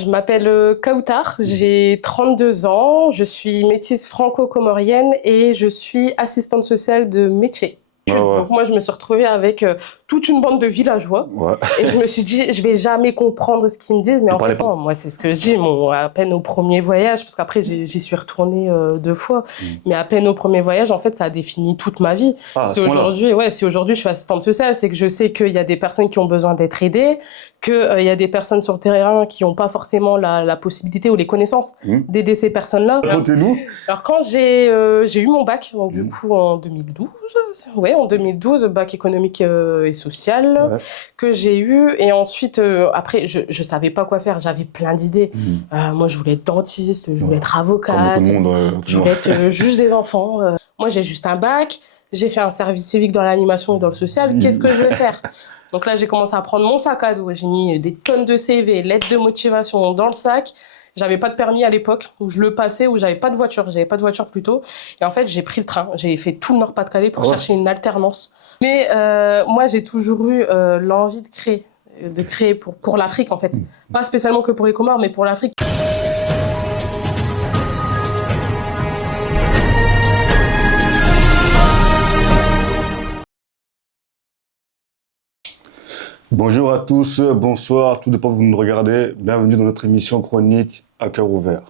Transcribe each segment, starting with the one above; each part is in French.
Je m'appelle Kautar, j'ai 32 ans, je suis métisse franco-comorienne et je suis assistante sociale de métier. Ouais, ouais, Donc moi, je me suis retrouvée avec toute une bande de villageois ouais. et je me suis dit, je vais jamais comprendre ce qu'ils me disent, mais Tu en parlais fait, pas. non, moi, c'est ce que je dis, à peine au premier voyage, parce qu'après, j'y suis retournée 2 fois, Hmm. mais à peine au premier voyage, en fait, ça a défini toute ma vie. Ah, à Si ce point-là. aujourd'hui, ouais, si aujourd'hui je suis assistante sociale, c'est que je sais qu'il y a des personnes qui ont besoin d'être aidées, qu'il y a des personnes sur le terrain qui n'ont pas forcément la possibilité ou les connaissances Hmm. d'aider ces personnes-là. Racontez-nous. Alors quand j'ai eu mon bac, donc du Hmm. coup en 2012, ouais, en 2012, bac économique et social Ouais. que j'ai eu, et ensuite après je savais pas quoi faire, j'avais plein d'idées. Hmm. Moi je voulais être dentiste, je voulais Ouais. être Comme beaucoup de avocate, monde, je rapidement. voulais être juge des enfants. Moi j'ai juste un bac, j'ai fait un service civique dans l'animation et dans le social. Qu'est-ce Hmm. que je vais faire? Donc là j'ai commencé à prendre mon sac à dos, j'ai mis des tonnes de CV, lettres de motivation dans le sac. J'avais pas de permis à l'époque, où je le passais, où j'avais pas de voiture plutôt. Et en fait, j'ai pris le train. J'ai fait tout le Nord-Pas-de-Calais pour Ouais. chercher une alternance. Mais moi, j'ai toujours eu l'envie de créer pour l'Afrique en fait. Hmm. Pas spécialement que pour les Comores, mais pour l'Afrique. Bonjour à tous, bonsoir, tout dépend où vous nous regardez. Bienvenue dans notre émission chronique à cœur ouvert.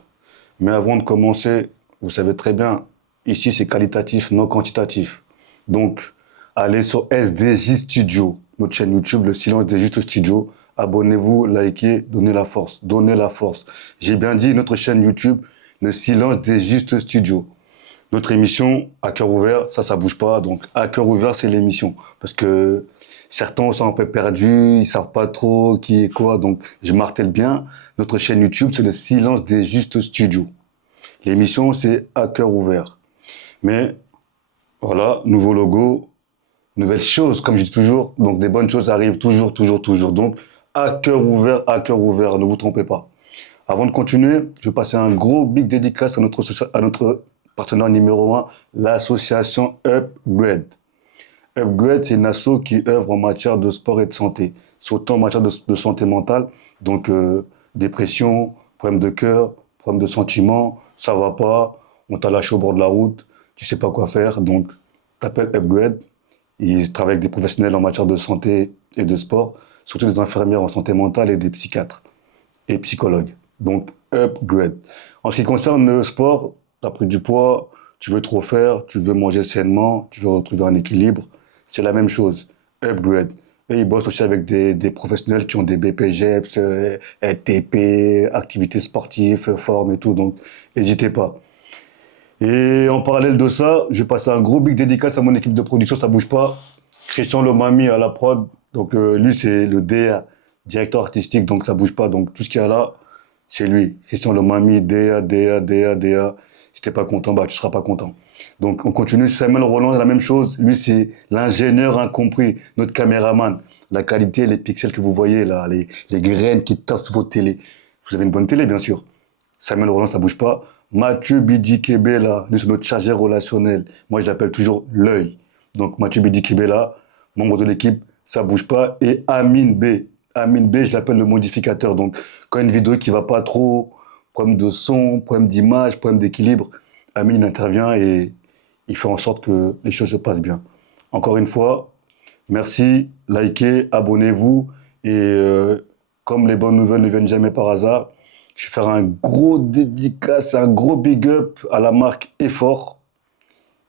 Mais avant de commencer, vous savez très bien, ici c'est qualitatif, non quantitatif. Donc, allez sur SDJ Studio, notre chaîne YouTube, Le Silence des Justes Studio. Abonnez-vous, likez, donnez la force, donnez la force. J'ai bien dit notre chaîne YouTube, Le Silence des Justes Studio. Notre émission, à cœur ouvert, ça bouge pas. Donc, à cœur ouvert, c'est l'émission. Parce que certains sont un peu perdus, ils savent pas trop qui est quoi. Donc, je martèle bien. Notre chaîne YouTube, c'est Le Silence des Justes Studio. L'émission, c'est à cœur ouvert. Mais voilà, nouveau logo, nouvelles choses, comme je dis toujours. Donc, des bonnes choses arrivent toujours, toujours, toujours. Donc, à cœur ouvert, ne vous trompez pas. Avant de continuer, je vais passer un gros big dédicace à notre partenaire numéro un, l'association Upgrade. Upgrade, c'est une asso qui œuvre en matière de sport et de santé, surtout en matière de santé mentale, donc dépression, problème de cœur, problème de sentiments, ça va pas, on t'a lâché au bord de la route, tu sais pas quoi faire, donc t'appelles Upgrade, ils travaillent avec des professionnels en matière de santé et de sport, surtout des infirmières en santé mentale et des psychiatres et psychologues. Donc, upgrade. En ce qui concerne le sport, tu as pris du poids, tu veux trop faire, tu veux manger sainement, tu veux retrouver un équilibre, c'est la même chose. Upgrade. Et ils bossent aussi avec des professionnels qui ont des BPGEPS, TP, activités sportives, formes et tout. Donc, n'hésitez pas. Et en parallèle de ça, je vais passer un gros big dédicace à mon équipe de production, ça bouge pas. Christian Lomami à la prod. Donc, lui, c'est le DA, directeur artistique, donc ça bouge pas. Donc, tout ce qu'il y a là, c'est lui. Christian Lomami, DA, DA, DA, DA. Si t'es pas content, bah, tu seras pas content. Donc, on continue. Samuel Roland, la même chose. Lui, c'est l'ingénieur incompris, notre caméraman. La qualité, les pixels que vous voyez là, les graines qui tapent sur votre télé. Vous avez une bonne télé, bien sûr. Samuel Roland, ça bouge pas. Mathieu Bidikebe, là, lui, c'est notre chargé relationnel. Moi, je l'appelle toujours l'œil. Donc, Mathieu Bidikebe, là, membre de l'équipe, ça bouge pas. Et Amine B. Amine B, je l'appelle le modificateur. Donc, quand une vidéo qui va pas trop, problème de son, problème d'image, problème d'équilibre, Amine, il intervient et il fait en sorte que les choses se passent bien. Encore une fois, merci, likez, abonnez-vous. Et comme les bonnes nouvelles ne viennent jamais par hasard, je vais faire un gros dédicace, un gros big up à la marque Effort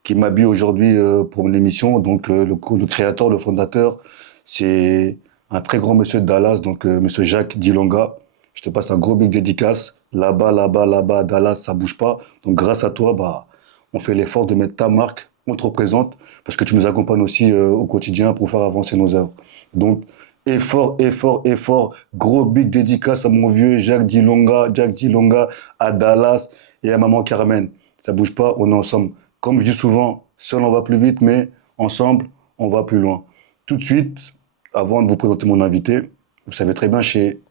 qui m'habille aujourd'hui pour l'émission. Donc le créateur, le fondateur, c'est un très grand monsieur de Dallas, donc monsieur Jacques Dilonga. Je te passe un gros big dédicace. Là-bas, là-bas, là-bas, à Dallas, ça bouge pas. Donc grâce à toi, bah, on fait l'effort de mettre ta marque, on te représente, parce que tu nous accompagnes aussi au quotidien pour faire avancer nos œuvres. Donc effort, effort, effort. Gros big dédicace à mon vieux Jacques Dilonga à Dallas et à maman Carmen. Ça bouge pas, on est ensemble. Comme je dis souvent, seul on va plus vite, mais ensemble, on va plus loin. Tout de suite, avant de vous présenter mon invité, vous savez très bien, chez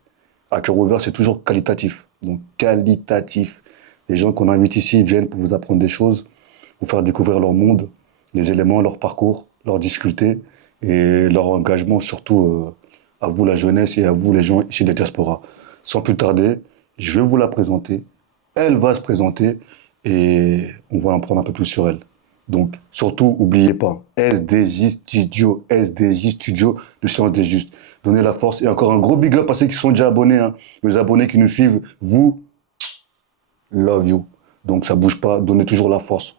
À Cœur Ouvert, c'est toujours qualitatif. Donc, qualitatif. Les gens qu'on invite ici viennent pour vous apprendre des choses, vous faire découvrir leur monde, les éléments, leur parcours, leurs difficultés et leur engagement, surtout à vous la jeunesse et à vous les gens ici des diasporas. Sans plus tarder, je vais vous la présenter, elle va se présenter et on va en prendre un peu plus sur elle. Donc, surtout, n'oubliez pas, SDJ Studio, le silence des justes. Donnez la force et encore un gros big up à ceux qui sont déjà abonnés, hein. Les abonnés qui nous suivent, vous, love you. Donc, ça bouge pas, donnez toujours la force.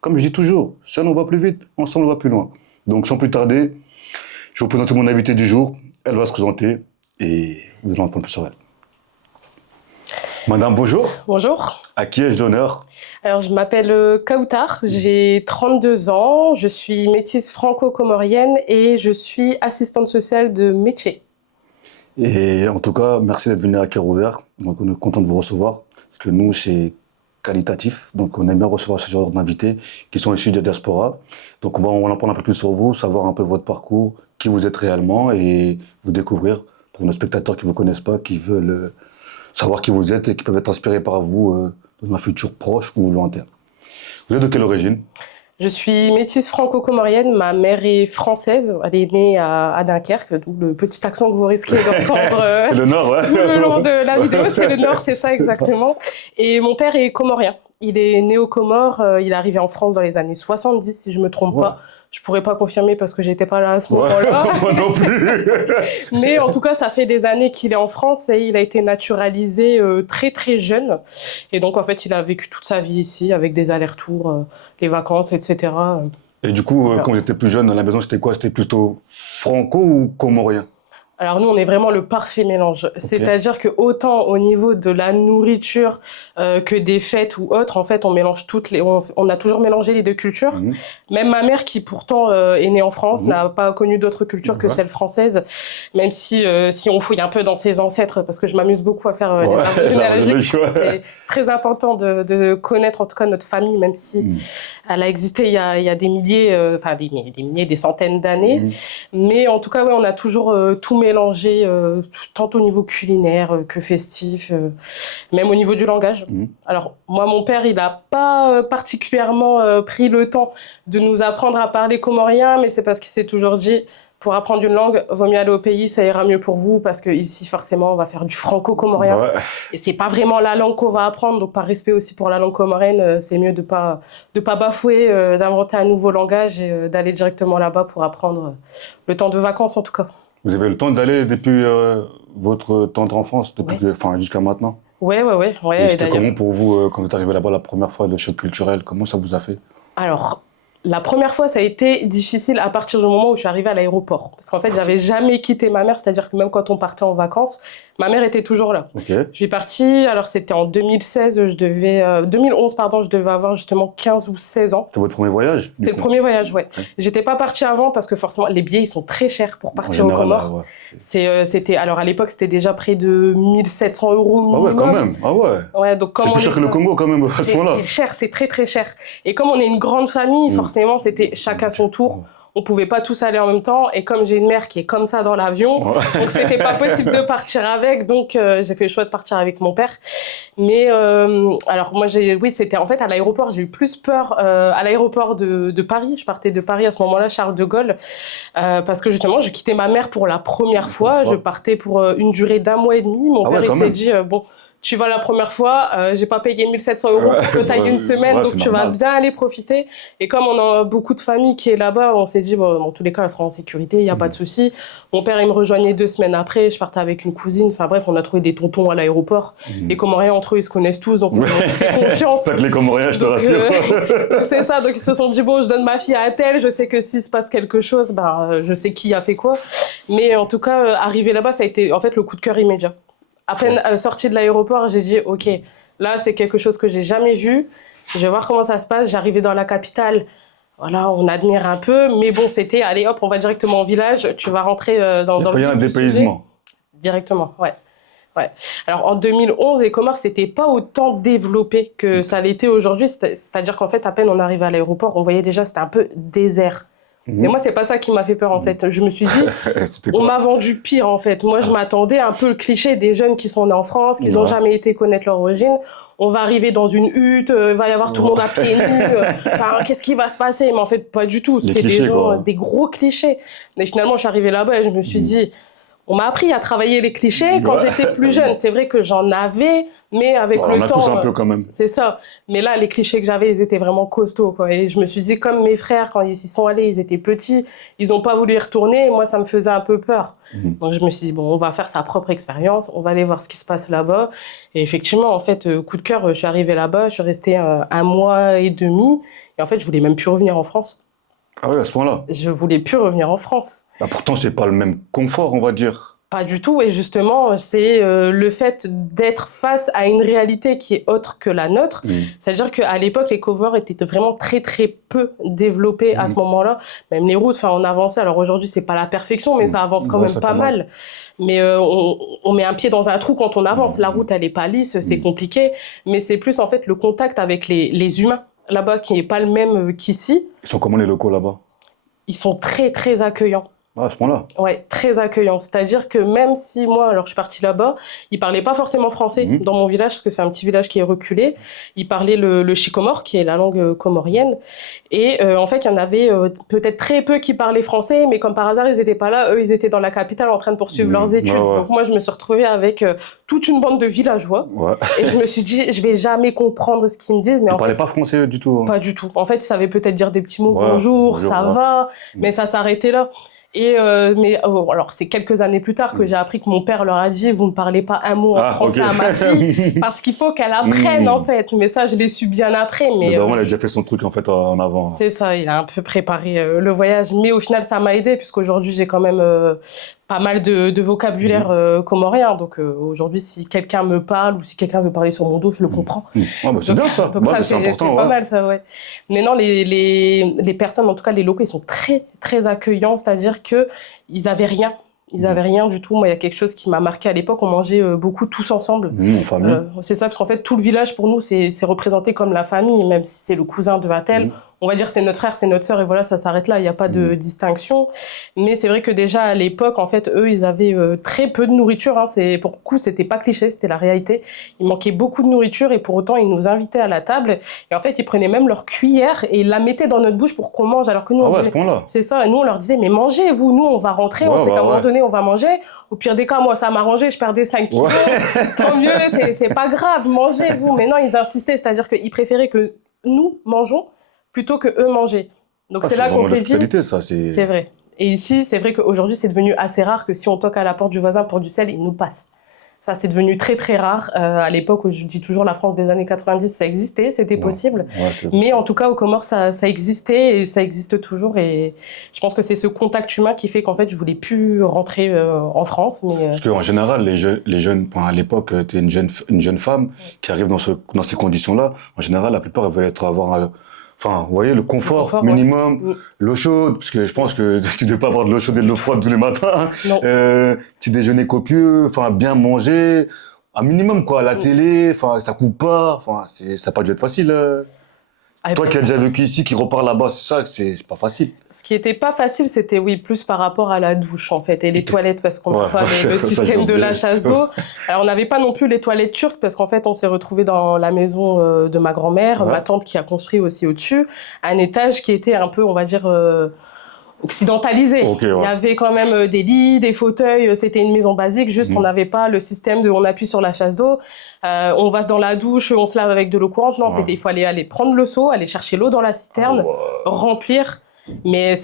Comme je dis toujours, seul on va plus vite, ensemble on va plus loin. Donc, sans plus tarder, je vais vous présenter mon invité du jour. Elle va se présenter et vous allez en prendre plus sur elle. Madame, bonjour. Bonjour. À qui ai-je l'honneur? Alors, je m'appelle Kautar, j'ai 32 ans, je suis métisse franco-comorienne et je suis assistante sociale de métier. Et en tout cas, merci d'être venu à Cœur Ouvert. Donc, on est content de vous recevoir parce que nous, c'est qualitatif. Donc, on aime bien recevoir ce genre d'invités qui sont issus de la diaspora. Donc, on va en apprendre un peu plus sur vous, savoir un peu votre parcours, qui vous êtes réellement et vous découvrir pour nos spectateurs qui ne vous connaissent pas, qui veulent savoir qui vous êtes et qui peuvent être inspirés par vous dans un futur proche ou lointain. Vous êtes de quelle origine? Je suis métisse franco-comorienne, ma mère est française, elle est née à Dunkerque, d'où le petit accent que vous risquez d'entendre C'est le Nord, ouais. tout le long de la vidéo, c'est le Nord, c'est ça exactement. Et mon père est comorien, il est né aux Comores, il est arrivé en France dans les années 70 si je me trompe pas. Je pourrais pas confirmer parce que j'étais pas là à ce moment-là. Moi non plus. Mais en tout cas, ça fait des années qu'il est en France et il a été naturalisé très très jeune. Et donc en fait, il a vécu toute sa vie ici avec des allers-retours, les vacances, etc. Et du coup, quand vous étiez plus jeune, à la maison, c'était quoi? C'était plutôt franco ou comorien? Alors nous, on est vraiment le parfait mélange. C'est-à-dire que autant au niveau de la nourriture que des fêtes ou autres, en fait, on mélange on a toujours mélangé les deux cultures. Même ma mère, qui pourtant est née en France, n'a pas connu d'autres cultures que celle française. Même si on fouille un peu dans ses ancêtres, parce que je m'amuse beaucoup à faire les arbres généalogiques. C'est très important de connaître en tout cas notre famille, même si elle a existé il y a des milliers, des centaines d'années. Mais en tout cas, ouais, on a toujours tout mélangé, tant au niveau culinaire que festif, même au niveau du langage. Alors, moi, mon père, il n'a pas particulièrement pris le temps de nous apprendre à parler comorien, mais c'est parce qu'il s'est toujours dit, pour apprendre une langue, vaut mieux aller au pays, ça ira mieux pour vous, parce que ici, forcément, on va faire du franco-comorien. Et c'est pas vraiment la langue qu'on va apprendre, donc par respect aussi pour la langue comorienne, c'est mieux de pas bafouer, d'inventer un nouveau langage et d'aller directement là-bas pour apprendre le temps de vacances, en tout cas. Vous avez le temps d'aller depuis votre tendre enfance, jusqu'à maintenant? Ouais. Et c'était comment pour vous quand vous êtes arrivé là-bas la première fois, le choc culturel? Comment ça vous a fait? Alors, la première fois, ça a été difficile à partir du moment où je suis arrivée à l'aéroport. Parce qu'en fait, j'avais jamais quitté ma mère, c'est-à-dire que même quand on partait en vacances, ma mère était toujours là. Je suis partie, alors c'était en 2011, je devais avoir justement 15 ou 16 ans. C'était votre premier voyage? C'était le premier voyage, ouais. J'étais pas partie avant parce que forcément, les billets, ils sont très chers pour partir aux Comores. C'était, alors à l'époque, c'était déjà près de 1700 € minimum. Ah ouais, quand même. Ah ouais. Ouais, donc c'est plus cher que le Congo quand même à ce moment-là. C'est cher, c'est très très cher. Et comme on est une grande famille, forcément, c'était chacun son tour. On pouvait pas tous aller en même temps. Et comme j'ai une mère qui est comme ça dans l'avion, donc c'était pas possible de partir avec. Donc j'ai fait le choix de partir avec mon père. Mais alors moi c'était en fait à l'aéroport, j'ai eu plus peur à l'aéroport de Paris. Je partais de Paris à ce moment-là, Charles de Gaulle, parce que justement je quittais ma mère pour la première fois. Je partais pour une durée d'1 mois et demi. Mon père il s'est dit bon. Tu vas la première fois, j'ai pas payé 1700 € pour que tu ailles une semaine, donc tu vas bien aller profiter. Et comme on a beaucoup de familles qui est là-bas, on s'est dit, bon, dans tous les cas, elle sera en sécurité, il n'y a pas de souci. Mon père, il me rejoignait 2 semaines après, je partais avec une cousine. Enfin bref, on a trouvé des tontons à l'aéroport. Les Comoriens, entre eux, ils se connaissent tous, donc on fait confiance. C'est que les Comoriens, je te rassure. C'est ça, donc ils se sont dit, bon, je donne ma fille à tel, je sais que s'il se passe quelque chose, je sais qui a fait quoi. Mais en tout cas, arriver là-bas, ça a été en fait le coup de cœur immédiat. À peine sortie de l'aéroport, j'ai dit, OK, là, c'est quelque chose que j'ai jamais vu. Je vais voir comment ça se passe. J'arrivais dans la capitale. Voilà, on admire un peu. Mais bon, c'était, allez, hop, on va directement au village. Tu vas rentrer dans le village. Il y a un dépaysement. Directement, ouais. Alors, en 2011, les Comores, c'était pas autant développé que ça l'était aujourd'hui. C'est-à-dire qu'en fait, à peine on arrivait à l'aéroport, on voyait déjà, c'était un peu désert. Mais moi, c'est pas ça qui m'a fait peur, en fait. Je me suis dit, on m'a vendu pire, en fait. Moi, je m'attendais un peu le cliché des jeunes qui sont nés en France, qui n'ont jamais été connaître leur origine. On va arriver dans une hutte, il va y avoir tout le monde à pieds nus. Qu'est-ce qui va se passer? Mais en fait, pas du tout. C'était des gros clichés. Mais finalement, je suis arrivée là-bas et je me suis dit, On m'a appris à travailler les clichés quand j'étais plus jeune. C'est vrai que j'en avais, mais avec Bon, le on a temps... tous un peu quand même. C'est ça. Mais là, les clichés que j'avais, ils étaient vraiment costauds, quoi. Et je me suis dit, comme mes frères, quand ils y sont allés, ils étaient petits, ils n'ont pas voulu y retourner, et moi, ça me faisait un peu peur. Donc je me suis dit, bon, on va faire sa propre expérience, on va aller voir ce qui se passe là-bas. Et effectivement, en fait, coup de cœur, je suis arrivée là-bas, je suis restée 1 mois et demi, et en fait, je voulais même plus revenir en France. Ah ouais, à ce point-là. Je voulais plus revenir en France. Bah, pourtant, c'est pas le même confort, on va dire. Pas du tout, et justement, c'est le fait d'être face à une réalité qui est autre que la nôtre. C'est-à-dire qu'à l'époque, les covers étaient vraiment très très peu développés à ce moment-là. Même les routes, enfin, on avançait. Alors aujourd'hui, c'est pas la perfection, mais ça avance quand même pas mal. Mais on met un pied dans un trou quand on avance. La route, elle est pas lisse, c'est compliqué, mais c'est plus en fait le contact avec les humains là-bas qui est pas le même qu'ici. Ils sont comment les locaux là-bas? Ils sont très très accueillants. Ah, à ce point-là. Ouais, très accueillant. C'est-à-dire que même si moi, alors je suis partie là-bas, ils parlaient pas forcément français dans mon village, parce que c'est un petit village qui est reculé. Ils parlaient le chikomore, qui est la langue comorienne. Et en fait, il y en avait peut-être très peu qui parlaient français, mais comme par hasard, ils étaient pas là. Eux, ils étaient dans la capitale en train de poursuivre leurs études. Ouais. Donc moi, je me suis retrouvée avec toute une bande de villageois. Ouais. Et je me suis dit, je vais jamais comprendre ce qu'ils me disent. Mais Ils en parlaient fait, pas français du tout. Hein. pas du tout. En fait, ils savaient peut-être dire des petits mots, Ouais, bonjour, bonjour, ça ouais. va, mais ça s'arrêtait là. Et alors c'est quelques années plus tard que j'ai appris que mon père leur a dit vous ne parlez pas un mot en français à ma fille parce qu'il faut qu'elle apprenne en fait. Mais ça je l'ai su bien après. Mais le daron il a déjà fait son truc en fait en avant. C'est ça, il a un peu préparé le voyage. Mais au final ça m'a aidé puisqu'aujourd'hui j'ai quand même pas mal de vocabulaire comorien. Donc aujourd'hui si quelqu'un me parle ou si quelqu'un veut parler sur mon dos je le comprends. Ah, bah, c'est bien ça. Donc ça c'est important. c'est pas mal ça, ouais. Mais non, les personnes, en tout cas les locaux, ils sont très très accueillants, c'est-à-dire que ils avaient rien. Ils avaient rien du tout. Moi, il y a quelque chose qui m'a marqué à l'époque. On mangeait beaucoup tous ensemble. En famille. C'est ça, parce qu'en fait, tout le village, pour nous, c'est représenté comme la famille, même si c'est le cousin de Vatel. On va dire c'est notre frère, c'est notre sœur, et voilà, ça s'arrête là. Il n'y a pas de distinction. Mais c'est vrai que déjà, à l'époque, en fait, eux, ils avaient très peu de nourriture. Hein. Pour le coup, c'était pas cliché, c'était la réalité. Il manquait beaucoup de nourriture, et pour autant, ils nous invitaient à la table. Et en fait, ils prenaient même leur cuillère et ils la mettaient dans notre bouche pour qu'on mange. Alors que nous, on disait, c'est ça. Et nous, on leur disait, mais mangez, vous. Nous, on va rentrer. On sait qu'à un moment donné, on va manger. Au pire des cas, moi, ça m'arrangeait. Je perdais 5 kilos. Tant mieux, c'est pas grave. Mangez, vous. Mais non, ils insistaient. C'est-à-dire qu'ils préféraient que nous mangeons plutôt que eux manger. Donc c'est là qu'on s'est dit. C'est vrai. Et ici, c'est vrai qu'aujourd'hui, c'est devenu assez rare que si on toque à la porte du voisin pour du sel, il nous passe. Ça, c'est devenu très très rare. À l'époque, où je dis toujours la France des années 90, ça existait, c'était possible. Mais en tout cas, aux Comores, ça existait et ça existe toujours. Et je pense que c'est ce contact humain qui fait qu'en fait, je voulais plus rentrer en France. Mais, Parce qu'en général, les jeunes, à l'époque, t'es une jeune femme qui arrive dans ces conditions-là. En général, la plupart, elles veulent avoir enfin, vous voyez, le confort minimum, l'eau chaude, parce que je pense que tu ne dois pas avoir de l'eau chaude et de l'eau froide tous les matins. Petit déjeuner copieux, enfin, bien manger, un minimum, quoi, la télé, enfin, ça coupe pas, enfin, ça n'a pas dû être facile. Toi qui as déjà vécu ici, qui repart là-bas, c'est ça, c'est pas facile. Ce qui était pas facile, c'était plus par rapport à la douche en fait et les toilettes parce qu'on n'a pas le système de la chasse d'eau. Alors on n'avait pas non plus les toilettes turques parce qu'en fait on s'est retrouvé dans la maison de ma grand-mère, ma tante qui a construit aussi au-dessus, un étage qui était un peu, on va dire, occidentalisé. Il y avait quand même des lits, des fauteuils, c'était une maison basique, juste on n'avait pas le système de on appuie sur la chasse d'eau. On va dans la douche, on se lave avec de l'eau courante. Non, il faut aller prendre le seau, aller chercher l'eau dans la citerne, remplir. Mais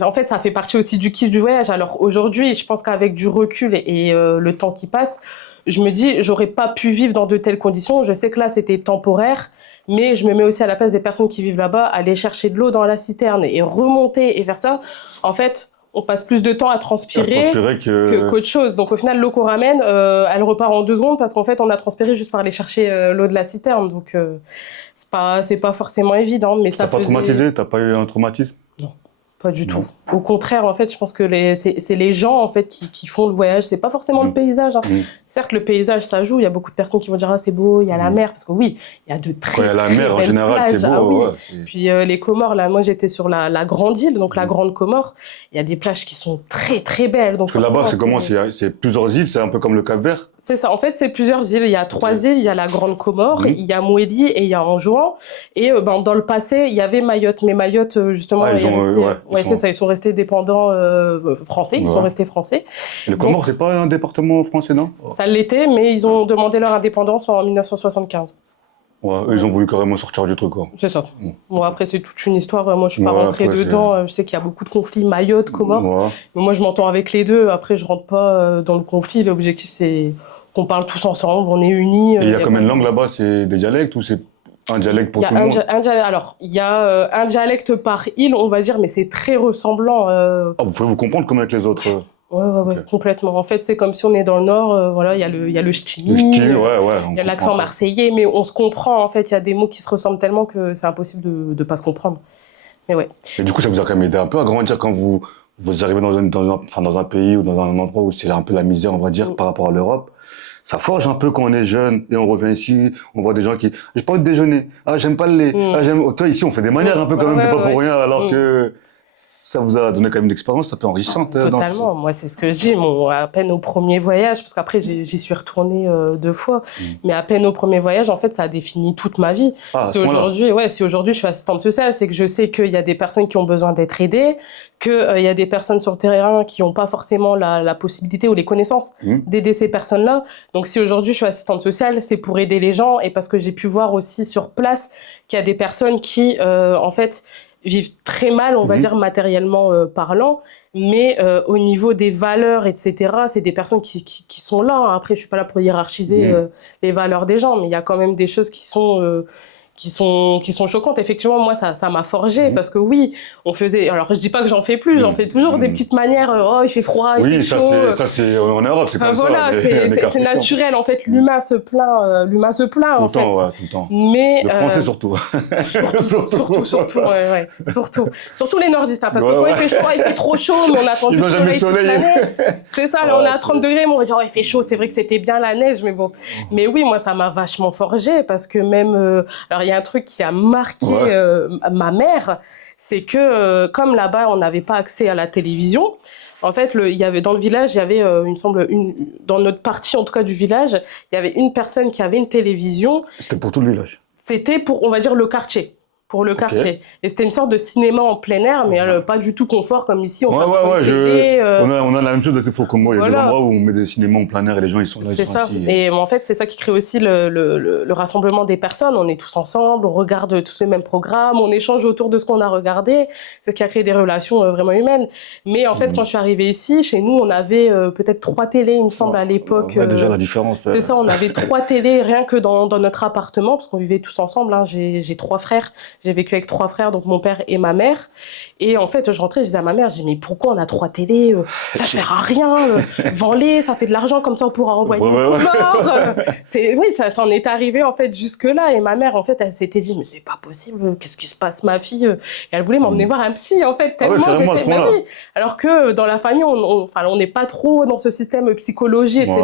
en fait, ça fait partie aussi du kiff du voyage. Alors aujourd'hui, je pense qu'avec du recul et le temps qui passe, je me dis, j'aurais pas pu vivre dans de telles conditions. Je sais que là, c'était temporaire, mais je me mets aussi à la place des personnes qui vivent là-bas, aller chercher de l'eau dans la citerne et remonter et faire ça. En fait, on passe plus de temps à transpirer qu'autre chose. Donc au final, l'eau qu'on ramène, elle repart en 2 secondes parce qu'en fait, on a transpiré juste par aller chercher l'eau de la citerne. Donc c'est pas forcément évident, mais ça faisait... T'as pas traumatisé? T'as pas eu un traumatisme? Non, pas du tout. Au contraire, en fait, je pense que c'est les gens en fait qui font le voyage. C'est pas forcément le paysage. Hein. Certes, le paysage, ça joue. Il y a beaucoup de personnes qui vont dire ah c'est beau, il y a la mer, parce que oui, il y a de très. Quand il y a la mer en général, c'est beau. Puis les Comores, là, moi j'étais sur la grande île, donc la Grande Comore. Il y a des plages qui sont très très belles. Donc parce que là-bas, c'est comment? C'est plusieurs îles, c'est un peu comme le Cap-Vert. C'est ça. En fait, c'est plusieurs îles. Il y a 3 îles. Il y a la Grande Comore, il y a Moélie et il y a Anjouan. Et dans le passé, il y avait Mayotte. Mais Mayotte, justement, Ah, c'est ça. Ils sont restés dépendants français. Ils sont restés français. Et le Comore, c'est pas un département français, non? Ça l'était, mais ils ont demandé leur indépendance en 1975. Ouais, eux, ils ont voulu carrément sortir du truc, quoi. C'est ça. Bon, après, c'est toute une histoire. Moi, je suis pas rentrée après, dedans. Je sais qu'il y a beaucoup de conflits Mayotte, Comore. Ouais. Mais moi, je m'entends avec les deux. Après, je rentre pas dans le conflit. L'objectif, c'est qu'on parle tous ensemble, on est unis. Et il y a combien de langues là-bas? C'est des dialectes ou c'est un dialecte pour tout le monde? Alors, il y a un dialecte par île, on va dire, mais c'est très ressemblant. Ah, vous pouvez vous comprendre comme avec les autres? Ouais, okay. Complètement. En fait, c'est comme si on est dans le Nord, voilà, il y a le ch'timi. Le ch'timi, ouais. Il y a l'accent marseillais, mais on se comprend, en fait. Il y a des mots qui se ressemblent tellement que c'est impossible de pas se comprendre. Mais ouais. Et du coup, ça vous a quand même aidé un peu à grandir quand vous arrivez dans un pays ou dans un endroit où c'est un peu la misère, on va dire, par rapport à l'Europe. Ça forge un peu quand on est jeune et on revient ici, on voit des gens qui, j'ai pas envie de déjeuner, ah, j'aime pas le lait, ah, toi, ici, on fait des manières un peu quand même, des fois pour rien, alors que ça vous a donné quand même une expérience un peu enrichissante. Totalement. Moi, c'est ce que je dis. À peine au premier voyage, parce qu'après, j'y suis retournée 2 fois, mais à peine au premier voyage, en fait, ça a défini toute ma vie. Si aujourd'hui je suis assistante sociale, c'est que je sais qu'il y a des personnes qui ont besoin d'être aidées, qu'il y a des personnes sur le terrain qui n'ont pas forcément la possibilité ou les connaissances d'aider ces personnes-là. Donc, si aujourd'hui je suis assistante sociale, c'est pour aider les gens et parce que j'ai pu voir aussi sur place qu'il y a des personnes qui, en fait, vivent très mal, on va dire matériellement parlant, mais au niveau des valeurs, etc., c'est des personnes qui sont là. Après, je suis pas là pour hiérarchiser les valeurs des gens, mais il y a quand même des choses qui sont choquantes. Effectivement, moi, ça m'a forgé parce que oui, on faisait. Alors, je dis pas que j'en fais plus, j'en fais toujours des petites manières. Oh, il fait froid, il fait chaud. Oui, ça c'est en Europe, c'est comme voilà, ça. C'est naturel en fait. L'humain se plaint, en fait. Ouais, tout le temps. Mais le français surtout. Surtout les nordistes, hein, parce que quand il fait chaud, il fait trop chaud, mais on attend du soleil toute l'année. C'est ça, là on est à 30 degrés, mais on va dire oh, il fait chaud. C'est vrai que c'était bien la neige, mais bon. Mais oui, moi ça m'a vachement forgé parce que même alors il y a un truc qui a marqué ma mère, c'est que comme là-bas on n'avait pas accès à la télévision. En fait, il y avait dans le village, il y avait, il me semble, dans notre partie en tout cas du village, il y avait une personne qui avait une télévision. C'était pour tout le village. C'était pour, on va dire, le quartier. Pour le quartier. Et c'était une sorte de cinéma en plein air, mais pas du tout confort comme ici. On a la même chose assez faux comme moi. Il y a des endroits où on met des cinémas en plein air et les gens ils sont là. C'est ça. Et en fait, c'est ça qui crée aussi le rassemblement des personnes. On est tous ensemble, on regarde tous les mêmes programmes, on échange autour de ce qu'on a regardé. C'est ce qui a créé des relations vraiment humaines. Mais en fait, quand je suis arrivée ici, chez nous, on avait peut-être 3 télés, il me semble, à l'époque. Déjà la différence. C'est ça, on avait 3 télés rien que dans notre appartement, parce qu'on vivait tous ensemble. Hein. J'ai 3 frères. J'ai vécu avec 3 frères, donc mon père et ma mère. Et en fait, je rentrais, je disais à ma mère, je dis mais pourquoi on a 3 télés ça sert à rien. Vends-les, ça fait de l'argent, comme ça on pourra envoyer au Comores. Oui, ça s'en est arrivé en fait jusque là. Et ma mère, en fait, elle s'était dit mais c'est pas possible. Qu'est-ce qui se passe, ma fille? Et elle voulait m'emmener voir un psy en fait tellement j'étais. Oui. Alors que dans la famille, on n'est pas trop dans ce système psychologie, etc.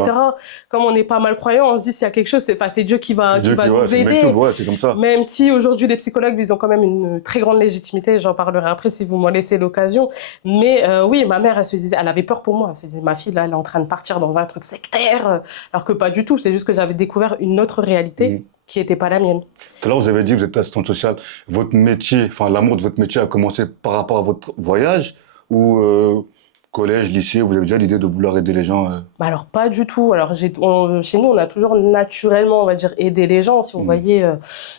Comme on est pas mal croyant, on se dit s'il y a quelque chose, c'est Dieu qui va nous aider. C'est comme ça. Même si aujourd'hui les psychologues ils ont quand même une très grande légitimité, j'en parlerai après si vous m'en laissez l'occasion. Mais oui, ma mère, elle avait peur pour moi. Elle se disait, ma fille, là, elle est en train de partir dans un truc sectaire. Alors que pas du tout. C'est juste que j'avais découvert une autre réalité qui n'était pas la mienne. Tout à l'heure, vous avez dit que vous êtes assistante sociale. Votre métier, enfin, l'amour de votre métier a commencé par rapport à votre voyage ou collège, lycée, vous avez déjà l'idée de vouloir aider les gens Alors, pas du tout. Alors, chez nous, on a toujours naturellement, on va dire, aidé les gens. Si vous voyez,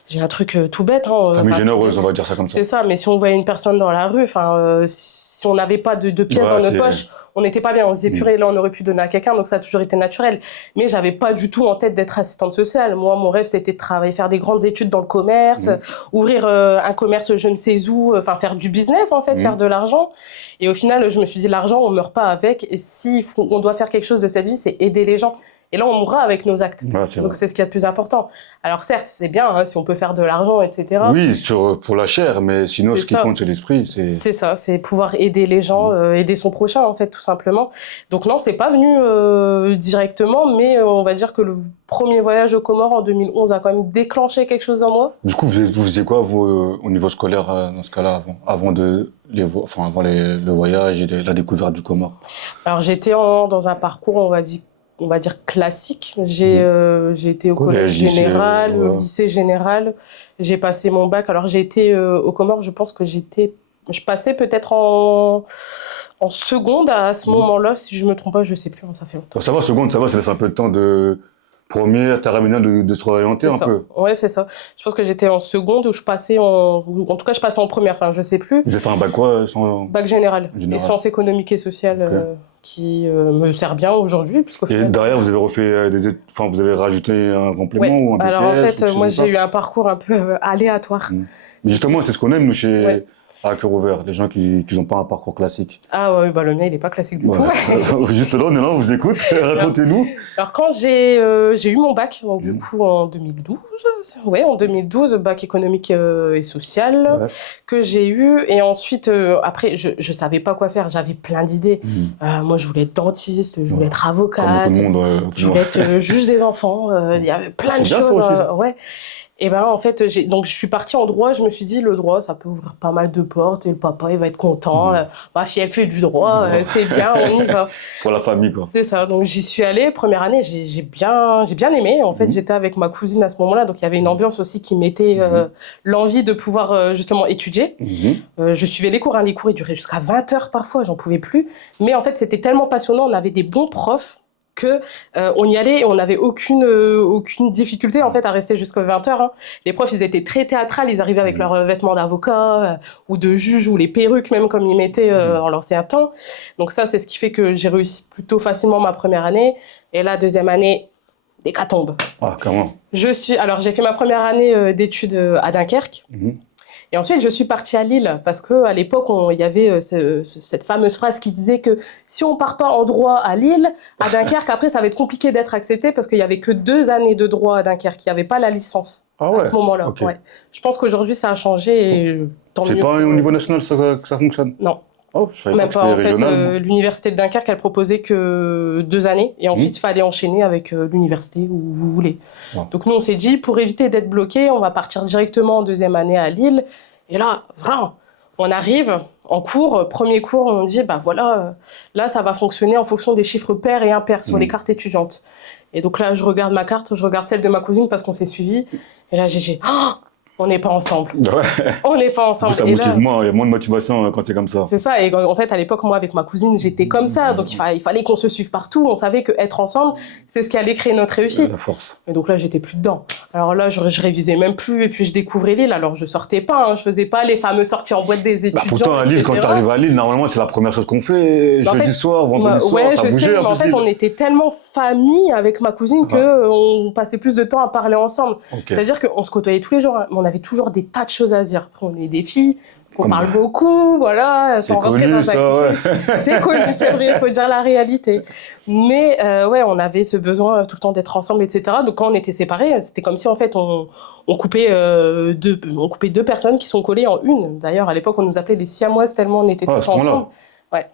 j'ai un truc tout bête. Famille généreuse, on va dire ça comme ça. C'est ça, mais si on voyait une personne dans la rue, si on n'avait pas de pièces dans notre poche, on n'était pas bien. On se disait, purée, là, on aurait pu donner à quelqu'un. Donc, ça a toujours été naturel. Mais j'avais pas du tout en tête d'être assistante sociale. Moi, mon rêve, c'était de travailler, faire des grandes études dans le commerce, ouvrir un commerce je ne sais où, faire du business, en fait, faire de l'argent. Et au final, je me suis dit, l'argent, on meurt pas avec. Et si on doit faire quelque chose de cette vie, c'est aider les gens. Et là, on mourra avec nos actes. Donc, c'est ce qu'il y a de plus important. Alors, certes, c'est bien, si on peut faire de l'argent, etc. Oui, pour la chair, mais sinon, ce qui compte, c'est l'esprit. C'est ça, c'est pouvoir aider les gens, aider son prochain, en fait, tout simplement. Donc, non, c'est pas venu directement, mais on va dire que le premier voyage aux Comores en 2011 a quand même déclenché quelque chose en moi. Du coup, vous faisiez quoi, vous, au niveau scolaire, dans ce cas-là, avant le voyage et la découverte du Comore? Alors, j'étais dans un parcours, on va dire, on va dire, classique. J'ai été au collège Collège, lycée, général, au ouais. lycée général. J'ai passé mon bac. Alors, j'ai été aux Comores, je pense que je passais peut-être en seconde à ce moment-là, si je me trompe pas, je sais plus, hein, ça fait longtemps. Ça va, seconde, ça va, ça laisse un peu de temps de première, terminale, de se réorienter C'est un ça. peu. Ouais, c'est ça. Je pense que j'étais en seconde où je passais ou en tout cas, je passais en première, enfin, je sais plus. Vous avez fait un bac quoi Bac général. Les général. sciences économiques et sociales, Ok. qui me sert bien aujourd'hui, puisqu'au Et final. derrière, vous avez refait enfin, vous avez rajouté un complément Ouais. ou un BTS Alors en ou fait, quelque chose moi comme ça j'ai eu un parcours un peu aléatoire. Mais justement, c'est ce qu'on aime, nous, chez Ouais. à Cœur Ouvert, les gens qui n'ont pas un parcours classique. Ah ouais, bah le mien il est pas classique du Ouais. tout. Juste là, on est là, on vous écoute, racontez-nous. Alors quand j'ai eu mon bac, donc du coup en 2012, ouais, en 2012, bac économique et social Ouais. que j'ai eu, et ensuite après je savais pas quoi faire, j'avais plein d'idées. Moi je voulais être dentiste, je voulais être Comme avocate, beaucoup de monde. je voulais être juge des enfants, il y avait plein C'est de bien, ça choses, aussi, ça. ouais. Et ben en fait, donc je suis partie en droit, je me suis dit le droit ça peut ouvrir pas mal de portes et le papa il va être content, ma fille elle fait du droit, c'est bien, on y va. Pour la famille, quoi. C'est ça, donc j'y suis allée, première année, j'ai bien aimé. En fait, j'étais avec ma cousine à ce moment-là, donc il y avait une ambiance aussi qui mettait l'envie de pouvoir justement étudier. Je suivais les cours, hein, les cours ils duraient jusqu'à 20 heures parfois, j'en pouvais plus. Mais en fait, c'était tellement passionnant, on avait des bons profs que on y allait et on n'avait aucune difficulté en fait à rester jusqu'à 20 heures. Hein. Les profs, ils étaient très théâtrales, ils arrivaient avec leurs vêtements d'avocat ou de juge ou les perruques même comme ils mettaient dans l'ancien temps. Donc ça, c'est ce qui fait que j'ai réussi plutôt facilement ma première année. Et la deuxième année, hécatombe. Ah, comment? Alors j'ai fait ma première année d'études à Dunkerque. Et ensuite, je suis partie à Lille parce que à l'époque, il y avait cette fameuse phrase qui disait que si on part pas en droit à Lille, à Dunkerque, après, ça va être compliqué d'être accepté parce qu'il y avait que 2 années de droit à Dunkerque. Il n'y avait pas la licence Ah ouais, à ce moment-là. ok. Ouais. Je pense qu'aujourd'hui, ça a changé et tant C'est mieux. pas au niveau national que ça fonctionne? Non. Oh, je savais Même que pas. En c'était fait, régional. l'université de Dunkerque, elle proposait que 2 années et ensuite, il fallait enchaîner avec l'université où vous voulez. Ouais. Donc nous, on s'est dit, pour éviter d'être bloqué, on va partir directement en deuxième année à Lille. Et là, vraiment, on arrive en cours, premier cours, on dit, bah voilà, là, ça va fonctionner en fonction des chiffres pairs et impairs sur les cartes étudiantes. Et donc là, je regarde ma carte, je regarde celle de ma cousine parce qu'on s'est suivis. Et là, j'ai dit, oh, on n'est pas ensemble. Ouais. On n'est pas ensemble. Ça Et motive là, moins, il y a moins de motivation quand c'est comme ça. c'est ça. Et en fait, à l'époque, moi, avec ma cousine, j'étais comme ça. Donc, il fallait qu'on se suive partout. On savait qu'être ensemble, c'est ce qui allait créer notre réussite. La force. Et donc là, j'étais plus dedans. Alors là, je révisais même plus. Et puis, je découvrais Lille. Alors, je sortais pas. Hein, je faisais pas les fameuses sorties en boîte des étudiants. Pourtant, à Lille, quand tu arrives à Lille, normalement, c'est la première chose qu'on fait. En Jeudi fait, soir, vendredi soir, ouais, ça je bougeait. sais, mais en fait, Lille. on était tellement famille avec ma cousine que on passait plus de temps à parler ensemble. Ok. C'est-à-dire qu'on se côtoyait tous les jours, hein, mais on avait toujours des tas de choses à se dire. Après, on est des filles, on Comme parle beaucoup, voilà, C'est sans rentrer connu, dans un ça, cliché. ouais. C'est connu, c'est vrai, il faut dire la réalité. Mais ouais, on avait ce besoin tout le temps d'être ensemble, etc. Donc quand on était séparés, c'était comme si en fait on coupait deux personnes qui sont collées en une. D'ailleurs, à l'époque, on nous appelait les siamoises tellement on était Ah, à tous ce point-là. ensemble. Ouais.